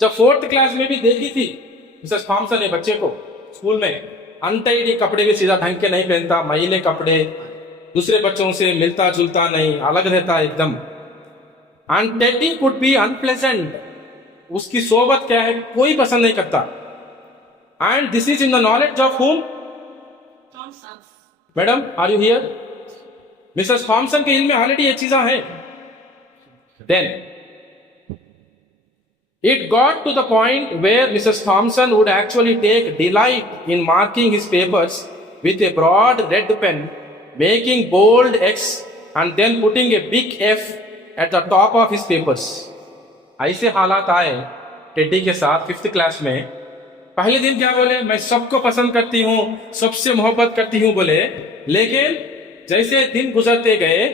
जब 4th class में भी देखी थी Mrs Thompson ने बच्चे को school में, untidy कपड़े भी सीधा ढंग के नहीं पहनता, मैले कपड़े, दूसरे बच्चों से मिलता जुलता नहीं, अलग रहता एकदम। And Teddy could be unpleasant, उसकी सोबत क्या है कोई पसंद नहीं करता। And this is in the knowledge of whom? Madam are you here? Mrs Thomson के इल्म में ऑलरेडी ये चीजें हैं। देन it got to the point where Mrs. Thompson would actually take delight in marking his papers with a broad red pen, making bold X and then putting a big F at the top of his papers. ऐसे हालात आए teddy के साथ 5th class में। पहले दिन क्या बोले? मैं सबको पसंद करती हूँ, सबसे मोहब्बत करती हूँ बोले। लेकिन जैसे दिन गुजरते गए,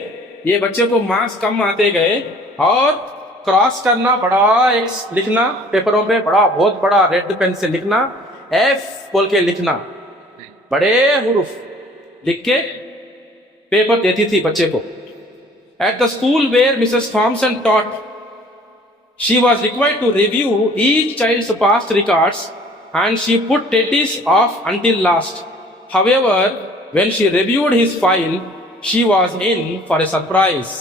ये बच्चे को मार्क्स कम आते गए और क्रॉस करना, बड़ा एक्स लिखना पेपरों पे, बड़ा बहुत बड़ा रेड पेन से लिखना, एफ बोल के लिखना, बड़े हुरूफ लिख के पेपर देती थी बच्चे को. At the school where Mrs Thomson taught, she was required to review each child's past records and she put Teddy's off until last. However, when she reviewed his file, she was in for a surprise.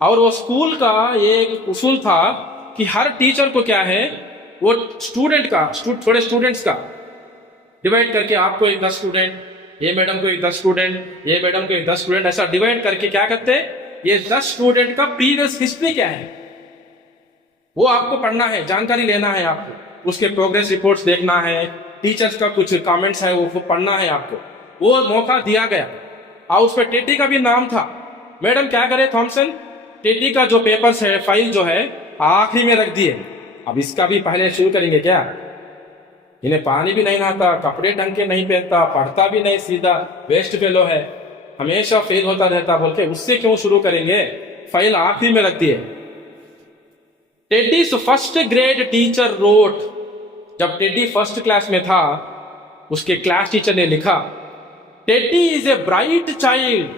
और वो school का एक उसूल था कि हर teacher को क्या है, वो स्टूडेंट का थोड़े स्टूडेंट्स का डिवाइड करके, आपको एक 10 स्टूडेंट, ये मैडम को एक 10 स्टूडेंट, ये मैडम को एक 10 स्टूडेंट, ऐसा डिवाइड करके क्या करते हैं, ये 10 स्टूडेंट का प्रीवियस हिस्ट्री क्या है वो आपको पढ़ना है, जानकारी लेना है आपको, उसके प्रोग्रेस रिपोर्ट्स देखना है, टीचर्स का कुछ कमेंट्स है वो पढ़ना है आपको. वो मौका दिया गया और उस पर टेडी का भी नाम था. मैडम क्या करे थॉमसन, टेडी का जो पेपर्स है, फाइल जो है आखिरी में रख दिए. अब इसका भी पहले शुरू करेंगे क्या, इन्हें पानी भी नहीं नहाता, कपड़े ढंग के नहीं पहनता, पढ़ता भी नहीं, सीधा वेस्ट फेलो है, हमेशा फेल होता रहता, बोल के उससे क्यों शुरू करेंगे, फाइल आखिरी में रख दिए. Teddy's first grade teacher wrote, जब टेडी फर्स्ट क्लास में था उसके क्लास टीचर ने लिखा, Teddy is a bright child,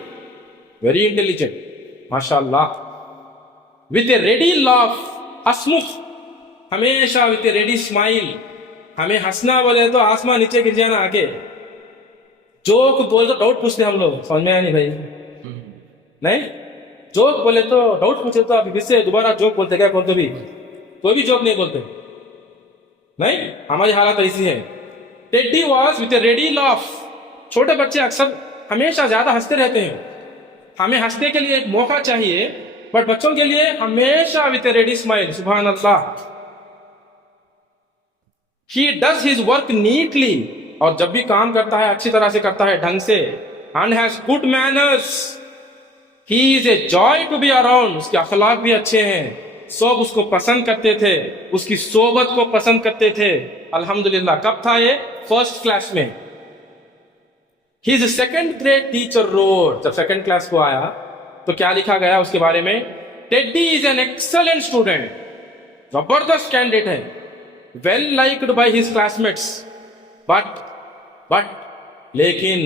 very intelligent माशाल्लाह, विथ ए रेडी लाफ, हसमुख, हमेशा विथ ए रेडी स्माइल. हमें हंसना बोले तो आसमान नीचे गिर जाना आके, जोक बोले तो डाउट पूछते हम लोग, समझ में आया नहीं भाई, नहीं जोक बोले तो डाउट पूछे तो अभी से दोबारा जोक बोलते क्या, कोई भी जोक नहीं बोलते, नहीं, हमारी हालत ऐसी है. Teddy was with a ready laugh, छोटे बच्चे अक्सर हमेशा ज्यादा हंसते रहते हैं, हमें हंसने के लिए एक मौका चाहिए, बट बच्चों के लिए हमेशा विथ ए रेडी स्माइल. सुभान अल्लाह. He does his work neatly, और जब भी काम करता है अच्छी तरह से करता है, ढंग से, and has good manners. He is a joy to be around, उसके अखलाक भी अच्छे हैं, सब उसको पसंद करते थे, उसकी सोबत को पसंद करते थे. अल्हम्दुलिल्लाह. कब था ये, फर्स्ट क्लास में. His second grade teacher wrote, जब सेकंड क्लास को आया तो क्या लिखा गया उसके बारे में, Teddy is an excellent student, जबरदस्त कैंडिडेट है, well liked by his classmates, but लेकिन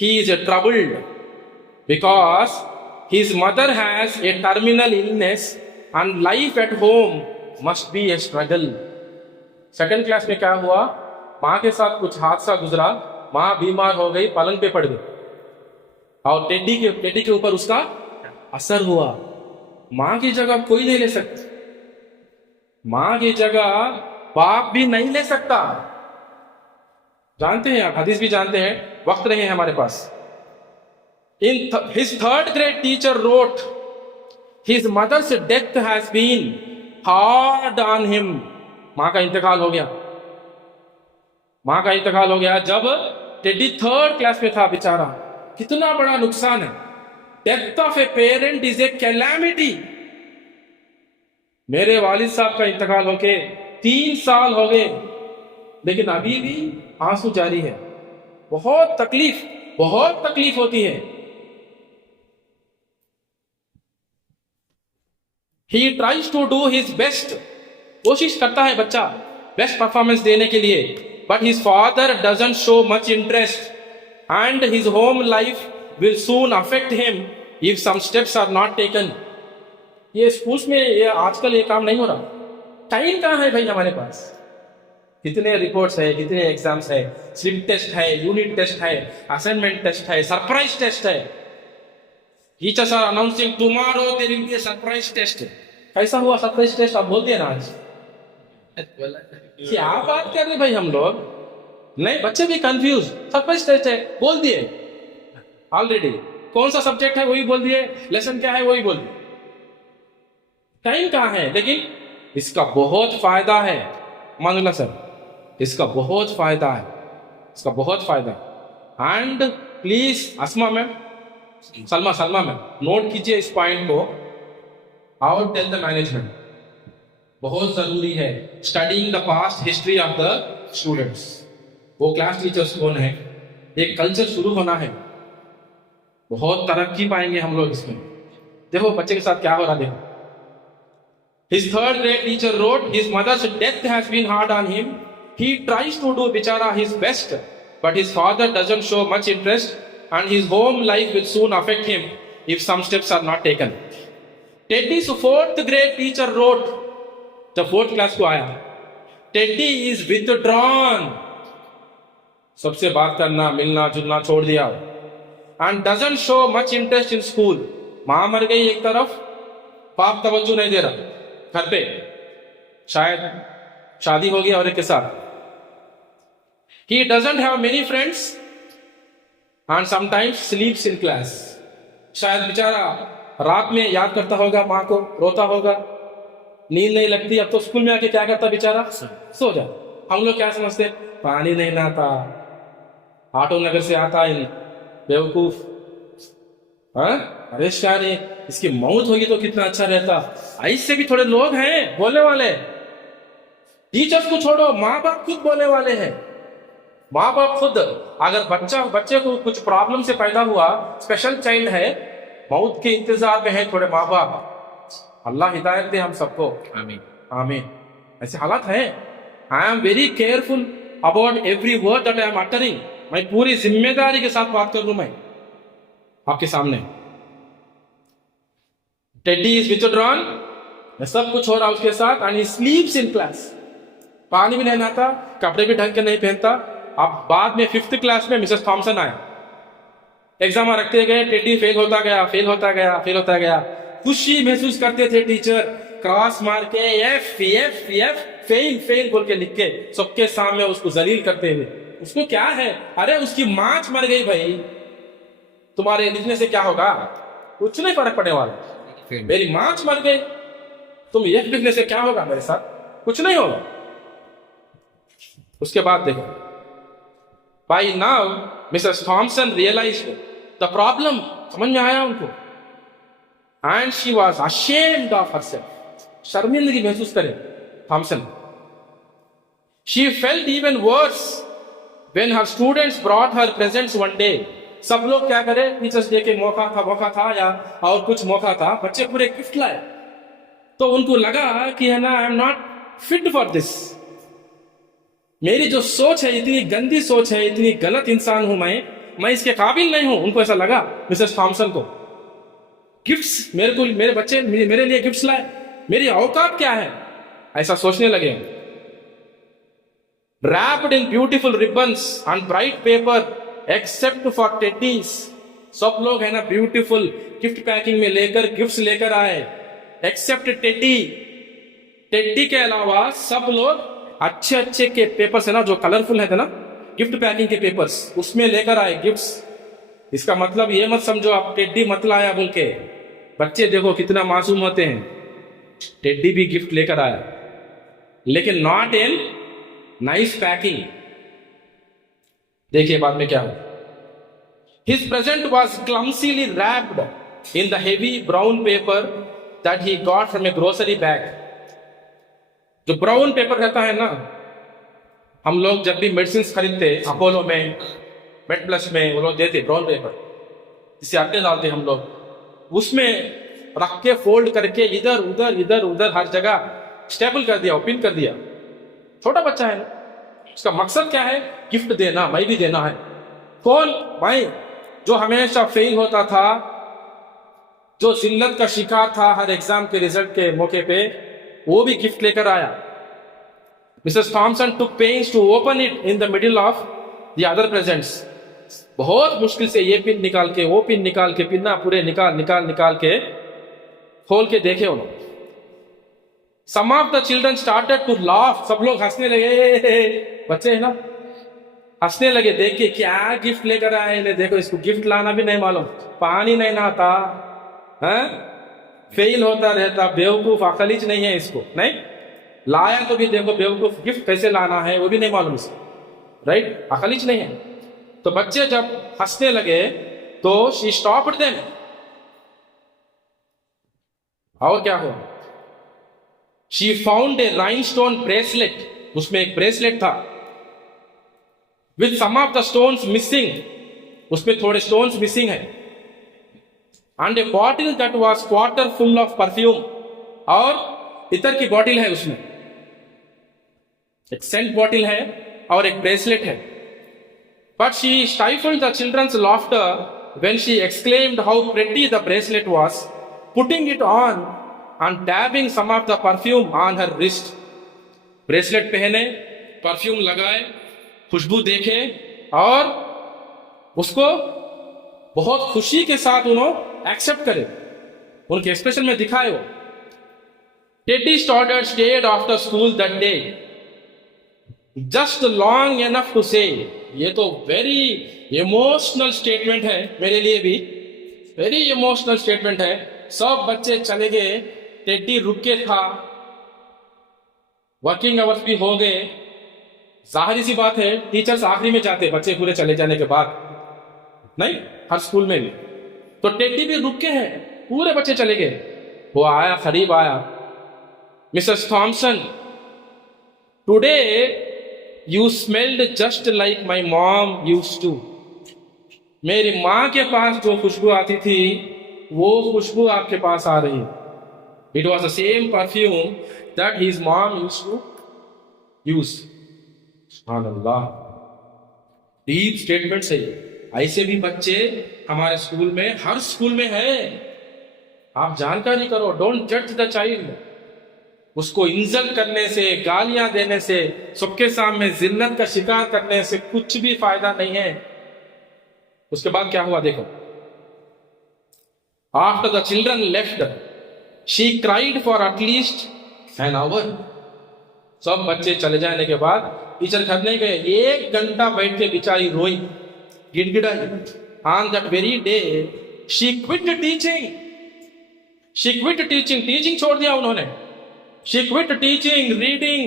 he is a troubled because his mother has a terminal illness and life at home must be a struggle. Second class में क्या हुआ, माँ के साथ कुछ हादसा गुजरा, माँ बीमार हो गई, पलंग पे पड़ गई, और टेडी के ऊपर उसका असर हुआ. माँ की जगह कोई नहीं ले सकता, माँ की जगह बाप भी नहीं ले सकता. जानते हैं आप, हदीस भी जानते हैं, वक्त नहीं है हमारे पास. In his third grade teacher wrote, His mother's death has been hard on him. माँ का इंतकाल हो गया, माँ का इंतकाल हो गया जब टेडी थर्ड क्लास में था. बेचारा, कितना बड़ा नुकसान है. Death of a parent is a calamity. मेरे वालिद साहब का इंतकाल होके 3 साल हो गए, लेकिन अभी भी आंसू जारी है. बहुत तकलीफ होती है. He tries to do his best. कोशिश करता है बच्चा बेस्ट परफॉर्मेंस देने के लिए, but his father doesn't show much interest and his home life will soon affect him if some steps are not taken. ये स्कूल्स में ये आजकल ये काम नहीं हो रहा. टाइम कहाँ है भाई हमारे पास, कितने रिपोर्ट्स है, कितने एग्जाम्स है, स्लिप टेस्ट है, यूनिट टेस्ट है, असाइनमेंट टेस्ट है, सरप्राइज टेस्ट है. Teachers are announcing tomorrow there will be a surprise test. कैसा हुआ सरप्राइज टेस्ट, आप बोल दिए ना आज, क्या बात कर रहे भाई हम लोग, नहीं बच्चे भी कंफ्यूज, सरप्राइज टेस्ट है बोल दिए ऑलरेडी, कौन सा सब्जेक्ट है वही बोल दिए, लेसन क्या है वही बोल दिए. टाइम कहाँ है, लेकिन इसका बहुत फायदा है मानुल्लाह सर, इसका बहुत फायदा है, इसका बहुत फायदा. And please Asma ma'am, Salma ma'am, note कीजिए इस पॉइंट को, और टेल द मैनेजमेंट, बहुत जरूरी है studying the past history of the students. वो क्लास टीचर्स कौन है, एक कल्चर शुरू होना है, बहुत तरक्की पाएंगे हम लोग इसमें. देखो बच्चे के साथ क्या हो रहा, देखो His third grade teacher wrote, his mother's death has been hard on him. He tries to do bichara his best, but his father doesn't show much interest, and his home life will soon affect him if some steps are not taken. Teddy's fourth grade teacher wrote, the fourth class को आया, Teddy is withdrawn. सबसे बात करना, मिलना, जुलना छोड़ दिया, and doesn't show much interest in school. माँ मर गई एक तरफ, बाप तवज्जो नहीं दे रहा घर पे, शायद शादी हो गई और एक के साथ. He doesn't have many friends and sometimes sleeps in class. शायद बेचारा रात में याद करता होगा माँ को, रोता होगा, नींद नहीं लगती. अब तो स्कूल में आके क्या करता बेचारा, सो जा. हम लोग क्या समझते, पानी नहीं नहाता, ऑटो नगर से आता है, बेवकूफ. हाँ, अरे शायद इसकी मौत होगी तो कितना अच्छा रहता. ऐसे भी थोड़े लोग हैं बोलने वाले. टीचर्स को छोड़ो, माँ बाप खुद बोलने वाले हैं. माँ बाप खुद, अगर बच्चे को कुछ प्रॉब्लम से पैदा हुआ, स्पेशल चाइल्ड है, मौत के इंतजार में है थोड़े माँ बाप. अल्लाह हिदायत दे हम सबको, आमीन आमीन. ऐसे हालात है. आई am very careful about every word that I M uttering. मैं पूरी जिम्मेदारी के साथ बात कर रहा हूं मैं आपके सामने. टेडी इज विथड्रॉन, सब कुछ हो रहा उसके साथ, एंड ही स्लीप्स इन क्लास. पानी भी नहीं नहाता, कपड़े भी ढंग के नहीं पहनता. अब बाद में 5th क्लास में मिसेस थॉमसन आए, एग्जाम रखते गए, टेडी फेल होता गया. खुशी महसूस करते थे टीचर, क्रॉस मार के एफ एफ एफ फेल बोल के लिख के सबके सामने उसको जलील करते हुए. उसको क्या है, अरे उसकी माँ मर गई भाई, तुम्हारे लिखने से क्या होगा, कुछ नहीं फर्क पड़ने वाला. मेरी माँ मर गई, तुम ये लिखने से क्या होगा, मेरे साथ कुछ नहीं होगा. उसके बाद देखो, by now Mrs Thomson realised the problem. समझ में आया उनको. And she was ashamed of herself. शर्मिंदगी महसूस करे Thomson. She felt even worse when her students brought her presents one day. सब लोग क्या करे, टीचर्स डे के मौका था या और कुछ मौका था, बच्चे पूरे गिफ्ट लाए, तो उनको लगा कि है ना, आई am not fit for this. मेरी जो सोच है इतनी गंदी सोच है, इतनी गलत इंसान हूं मैं इसके काबिल नहीं हूं. उनको ऐसा लगा मिसेस थॉमसन को. गिफ्ट्स मेरे बच्चे मेरे लिए गिफ्ट्स लाए, मेरी औकात क्या है, ऐसा सोचने लगे. wrapped in beautiful ribbons and bright paper except for teddies. सब लोग है ना ब्यूटीफुल गिफ्ट पैकिंग में लेकर गिफ्ट्स लेकर आए, एक्सेप्ट टेडी के अलावा सब लोग अच्छे के पेपर्स है ना, जो कलरफुल है ना गिफ्ट पैकिंग के पेपर्स, उसमें लेकर आए गिफ्ट्स. इसका मतलब ये मत समझो आप टेडी मत लाया बोल के. बच्चे देखो कितना मासूम होते हैं. टेडी भी गिफ्ट लेकर आया, लेकिन नॉट इन नाइस पैकिंग. देखिए बाद में क्या हुआ. His present was clumsily wrapped in the heavy brown paper that he got from a grocery bag. जो ब्राउन पेपर रहता है ना, हम लोग जब भी मेडिसिन खरीदते अपोलो में, मेड प्लस में, वो लोग देते ब्राउन पेपर, जिसे अड्डे डालते हम लोग, उसमें रख के फोल्ड करके इधर उधर हर जगह स्टेपल कर दिया, पिन कर दिया. छोटा बच्चा है ना, उसका मकसद क्या है, गिफ्ट देना, मैं भी देना है. कौन, मैं जो हमेशा फेल होता था, जो जिल्लत का शिकार था हर एग्जाम के रिजल्ट के मौके पे, वो भी गिफ्ट लेकर आया. Mrs Thompson took pains to open it in the middle of the other presents. बहुत मुश्किल से ये पिन निकाल के, वो पिन निकाल के, पिन्ना पूरे निकाल के खोल के देखे उन्होंने. Some of the children started to laugh. सब लोग हंसने लगे, बच्चे है ना, हंसने लगे देख के, क्या गिफ्ट लेकर आए, देखो इसको गिफ्ट लाना भी नहीं मालूम, पानी नहीं नहाता, फेल होता रहता, बेवकूफ, अकलीच नहीं है इसको. नहीं लाया तो भी देखो बेवकूफ, गिफ्ट कैसे लाना है वो भी नहीं मालूम इसको, राइट, अकलीच नहीं है. तो बच्चे जब हंसने लगे तो शी स्टॉप्ड देम. और क्या हुआ, she found a rhinestone bracelet. उसमें एक ब्रेसलेट था, with some of the stones missing, उसमें थोड़े स्टोन्स मिसिंग है. And a bottle that was quarter full of perfume, और इतर की बॉटल है, उसमें एक सेंट बॉटल है और एक ब्रेसलेट है. But she stifled the children's laughter when she exclaimed how pretty the bracelet was, putting it on and dabbing some of the perfume on her wrist. Bracelet पहने, perfume लगाए, खुशबू देखे और उसको बहुत खुशी के साथ उन्होंने एक्सेप्ट करे, उनके एक्सप्रेशन में दिखाए वो. Teddy Stoddard stayed after school that day, just long enough to say, ये तो वेरी इमोशनल स्टेटमेंट है मेरे लिए भी, वेरी इमोशनल स्टेटमेंट है. सब बच्चे चले गए, टेडी रुक के था, वर्किंग आवर्स भी हो गए. जाहिर सी बात है टीचर्स आखिरी में जाते बच्चे पूरे चले जाने के बाद, नहीं हर स्कूल में भी. तो टेडी भी रुक के है, पूरे बच्चे चले गए. वो आया, करीब आया. Mrs Thompson, today you smelled just like my mom used to. मेरी माँ के पास जो खुशबू आती थी वो खुशबू आपके पास आ रही है. It was the same perfume that his mom used to use. सुभान अल्लाह, डीप स्टेटमेंट है ये. ऐसे भी बच्चे हमारे स्कूल में, हर स्कूल में है. आप जानकारी करो, डोंट जज द चाइल्ड. उसको इंसल्ट करने से, गालियां देने से, सबके सामने जिल्लत का शिकार करने से कुछ भी फायदा नहीं है. उसके बाद क्या हुआ देखो. After the children left she cried for at least an hour. सब बच्चे चले जाने के बाद टीचर घर नहीं गए, 1 घंटा बैठ के बेचारी रोई, गिड़गिड़ाई. On that very day she quit teaching. She quit teaching, teaching छोड़ दिया उन्होंने. She quit teaching, reading,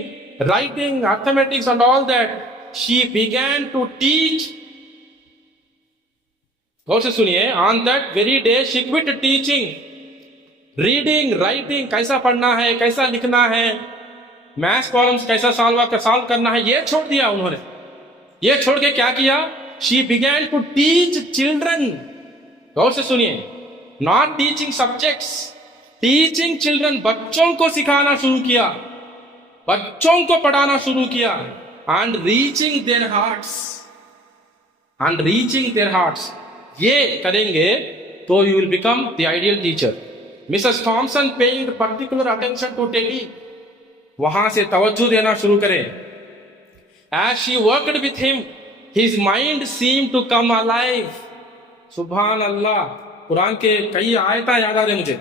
writing, arithmetic and all that. She began to teach. गौर से सुनिए. On that very day she quit teaching, reading, writing, कैसा पढ़ना है, कैसा लिखना है, मैथ्स प्रॉब्लम्स कैसा सॉल्व करना है, ये छोड़ दिया उन्होंने. ये छोड़ के क्या किया? She began to teach children. गौर से सुनिए. Not teaching subjects, teaching children. बच्चों को सिखाना शुरू किया, बच्चों को पढ़ाना शुरू किया. And reaching their hearts, and reaching their hearts. ये करेंगे तो you will become the ideal teacher. Mrs Thompson paying particular attention to Teddy. वहां से तवज्जो देना शुरू करें. As she worked with him his mind seem to come alive. सुभान अल्लाह, कुरान के कई आयता याद आ रहे मुझे.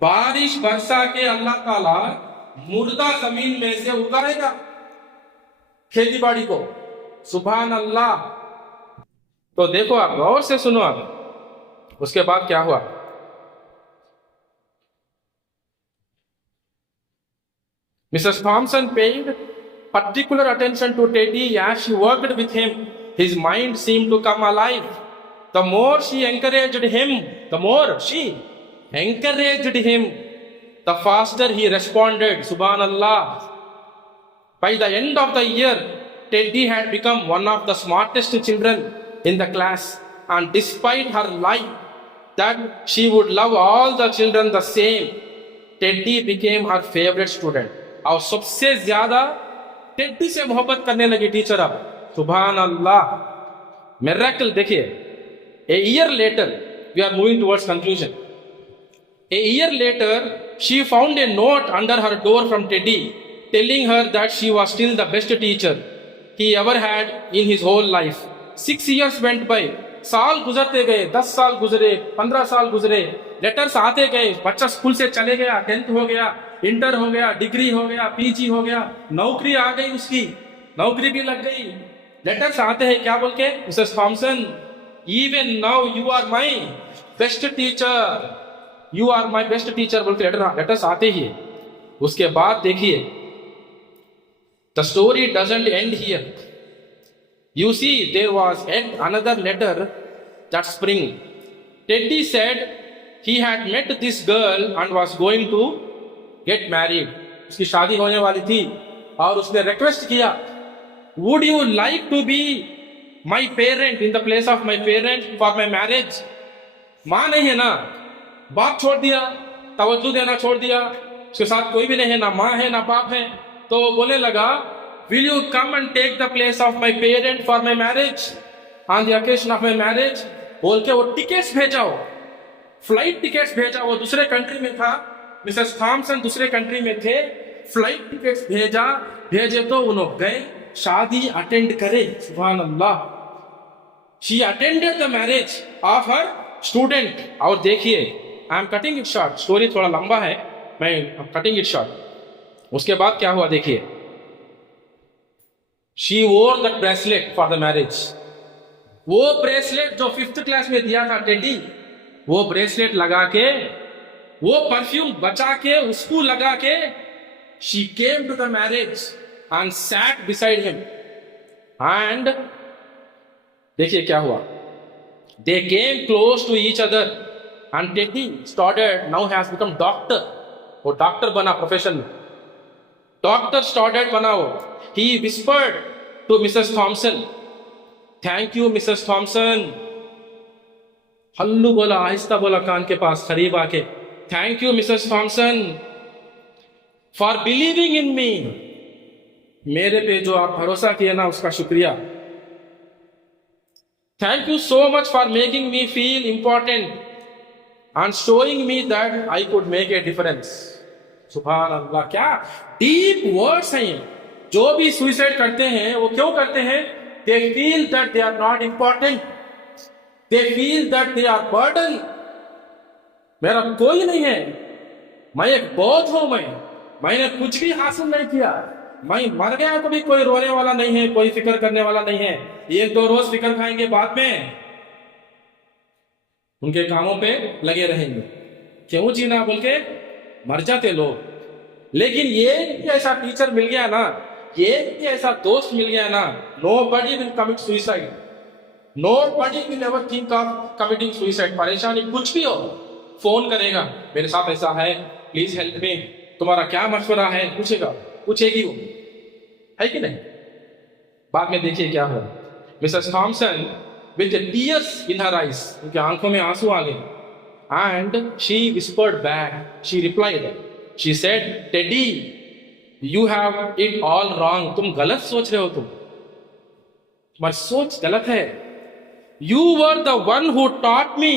बारिश बरसा के अल्लाह ताला मुर्दा जमीन में से उगाएगा खेती बाड़ी को. सुभान अल्लाह. तो देखो आप, गौर से सुनो आप. उसके बाद क्या हुआ? Mrs Thompson paid particular attention to Teddy as she worked with him. His mind seemed to come alive. The more she encouraged him, the faster he responded. Subhanallah. By the end of the year, Teddy had become one of the smartest children in the class. And despite her lie that she would love all the children the same, Teddy became her favorite student. और सबसे ज्यादा teddy से मोहब्बत करने लगी teacher अब. सुभान अल्लाह. Miracle देखिए. A year later, we are moving towards conclusion. A year later, she found a note under her door from Teddy, telling her that she was still the best teacher he ever had in his whole life. 6 years went by. साल गुजरते गए, 10 साल गुजरे, 15 साल गुजरे, letters आते गए. बच्चा स्कूल से चले गया, 10th हो गया, इंटर हो गया, डिग्री हो गया, पीजी हो गया, नौकरी आ गई, उसकी नौकरी भी लग गई. लेटर्स आते हैं क्या बोल के? Mrs Thompson, even now you are my best teacher, you are my best teacher बोल के लेटर्स आते ही. उसके बाद देखिए, the story doesn't end here. You see, there was yet another letter that spring. Teddy said he had met this girl and was going to get married. उसकी शादी होने वाली थी और उसने रिक्वेस्ट किया, Would you like to be my parent in the place of my parent for my marriage? माँ नहीं है ना, बाप छोड़ दिया, तवज्जो देना छोड़ दिया, उसके साथ कोई भी नहीं है, ना माँ है ना बाप है। तो वो बोलने लगा, will you come and take the place of my parent for my marriage on the occasion of my marriage. बोल के वो टिकट्स भेजाओ, फ्लाइट टिकट्स भेजा। वो दूसरे कंट्री में था, मिसेस थॉमसन दूसरे कंट्री में थे, फ्लाइट टिकट्स भेजे तो उन्होंने गए, शादी अटेंड करे। सुभान अल्लाह, she attended the marriage of her student. और देखिए, I am cutting it short, story थोड़ा लंबा है, मैं कटिंग इट शॉर्ट। उसके बाद क्या हुआ देखिए, शी वोर the bracelet for the marriage. वो ब्रेसलेट जो 5th क्लास में दिया था टेडी, वो ब्रेसलेट लगा के, वो परफ्यूम बचा के, उसको लगा के, she came to the marriage and sat beside him. And देखिए क्या हुआ, they came close to each other and Teddy started, now has become doctor. वो डॉक्टर बना प्रोफेशन में, डॉक्टर स्टार्टेड बना वो। He whispered to Mrs Thomson, thank you Mrs Thomson. हल्लू बोला, आहिस्ता बोला कान के पास करीब आके, thank you Mrs Thomson for believing in me. मेरे पे जो आप भरोसा किया ना, उसका शुक्रिया। Thank you so much for making me feel important and showing me that I could make a difference. सुभान अल्लाह, क्या डीप वर्ड्स हैं ये। जो भी सुसाइड करते हैं वो क्यों करते हैं? They feel that they are not important, they feel that they are burden. मेरा कोई नहीं है, मैं एक बोझ हूं, मैंने कुछ भी हासिल नहीं किया, मैं मर गया तो भी कोई रोने वाला नहीं है, कोई फिक्र करने वाला नहीं है। 1-2 रोज फिक्र खाएंगे, बाद में उनके कामों पे लगे रहेंगे। क्यों जीना बोल के मर जाते लोग। लेकिन ये ऐसा टीचर मिल गया ना, ये ऐसा दोस्त मिल गया ना, nobody will commit suicide, nobody will ever think of committing suicide। परेशानी कुछ भी हो, फोन करेगा, मेरे साथ ऐसा है, प्लीज हेल्प मी, तुम्हारा क्या मशवरा है, पूछेगा, पूछेगी वो, है कि नहीं। बाद में देखिए क्या हो, Mrs Thompson with tears in her eyes, उनकी आंखों में आंसू आ गए। And she whispered back, she replied, she said, Teddy you have it all wrong. तुम गलत सोच रहे हो, तुम्हारी सोच गलत है। You were the one who taught me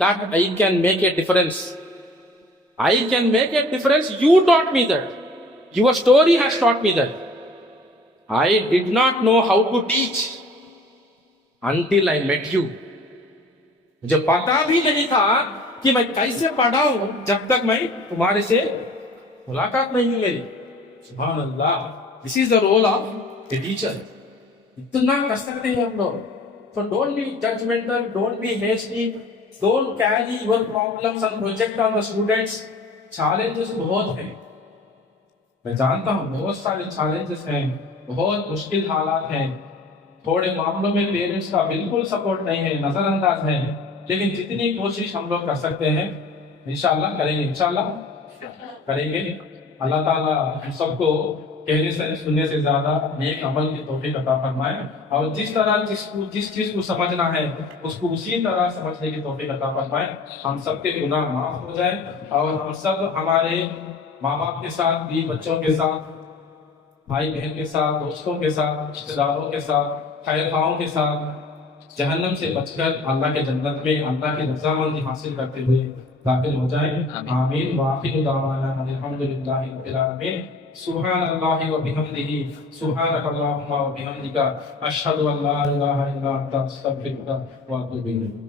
that I can make a difference. I can make a difference. You taught me that. Your story has taught me that. I did not know how to teach until I met you. मुझे पता भी नहीं था कि मैं कैसे पढ़ाऊं जब तक मैं तुम्हारे से मुलाकात नहीं हुई मेरी। सुभान अल्लाह, this is the role of a teacher. इतना कर सकते हैं हम लोग। So don't be judgmental, don't be hasty, don't carry your problems and project on the students. Challenges बहुत हैं, मैं जानता हूँ बहुत सारे challenges हैं, बहुत मुश्किल हालात हैं, थोड़े मामलों में पेरेंट्स का बिल्कुल सपोर्ट नहीं है, नजरअंदाज है, लेकिन जितनी कोशिश हम लोग कर सकते हैं इंशाल्लाह करेंगे, इंशाल्लाह करेंगे। अल्लाह ताला हम सबको कहने से सुनने से ज्यादा नेक अमल की तौफीक अता फरमाए, और जिस तरह जिस चीज को समझना है उसको उसी तरह समझने की तौफीक अता फरमाए। हम सबके गुनाह माफ हो जाए, और हम सब हमारे माँ बाप के साथ, बीवी बच्चों के साथ, भाई बहन के साथ, दोस्तों के साथ, रिश्तेदारों के साथ, खैरखाओं के साथ जहन्नम से बचकर अल्लाह के जन्नत में अल्लाह की रज़ामंदी हासिल करते हुए दाखिल हो जाएं। आमीन। व आखिरु दावाना अल्हम्दुलिल्लाहि रब्बिल आलमीन। सुब्हानल्लाहि व बिहम्दिही, सुब्हानकल्लाहुम्मा व बिहम्दिका, अशहदु अन ला इलाहा इल्ला अंता, अस्तगफिरुका व अतूबु इलैक।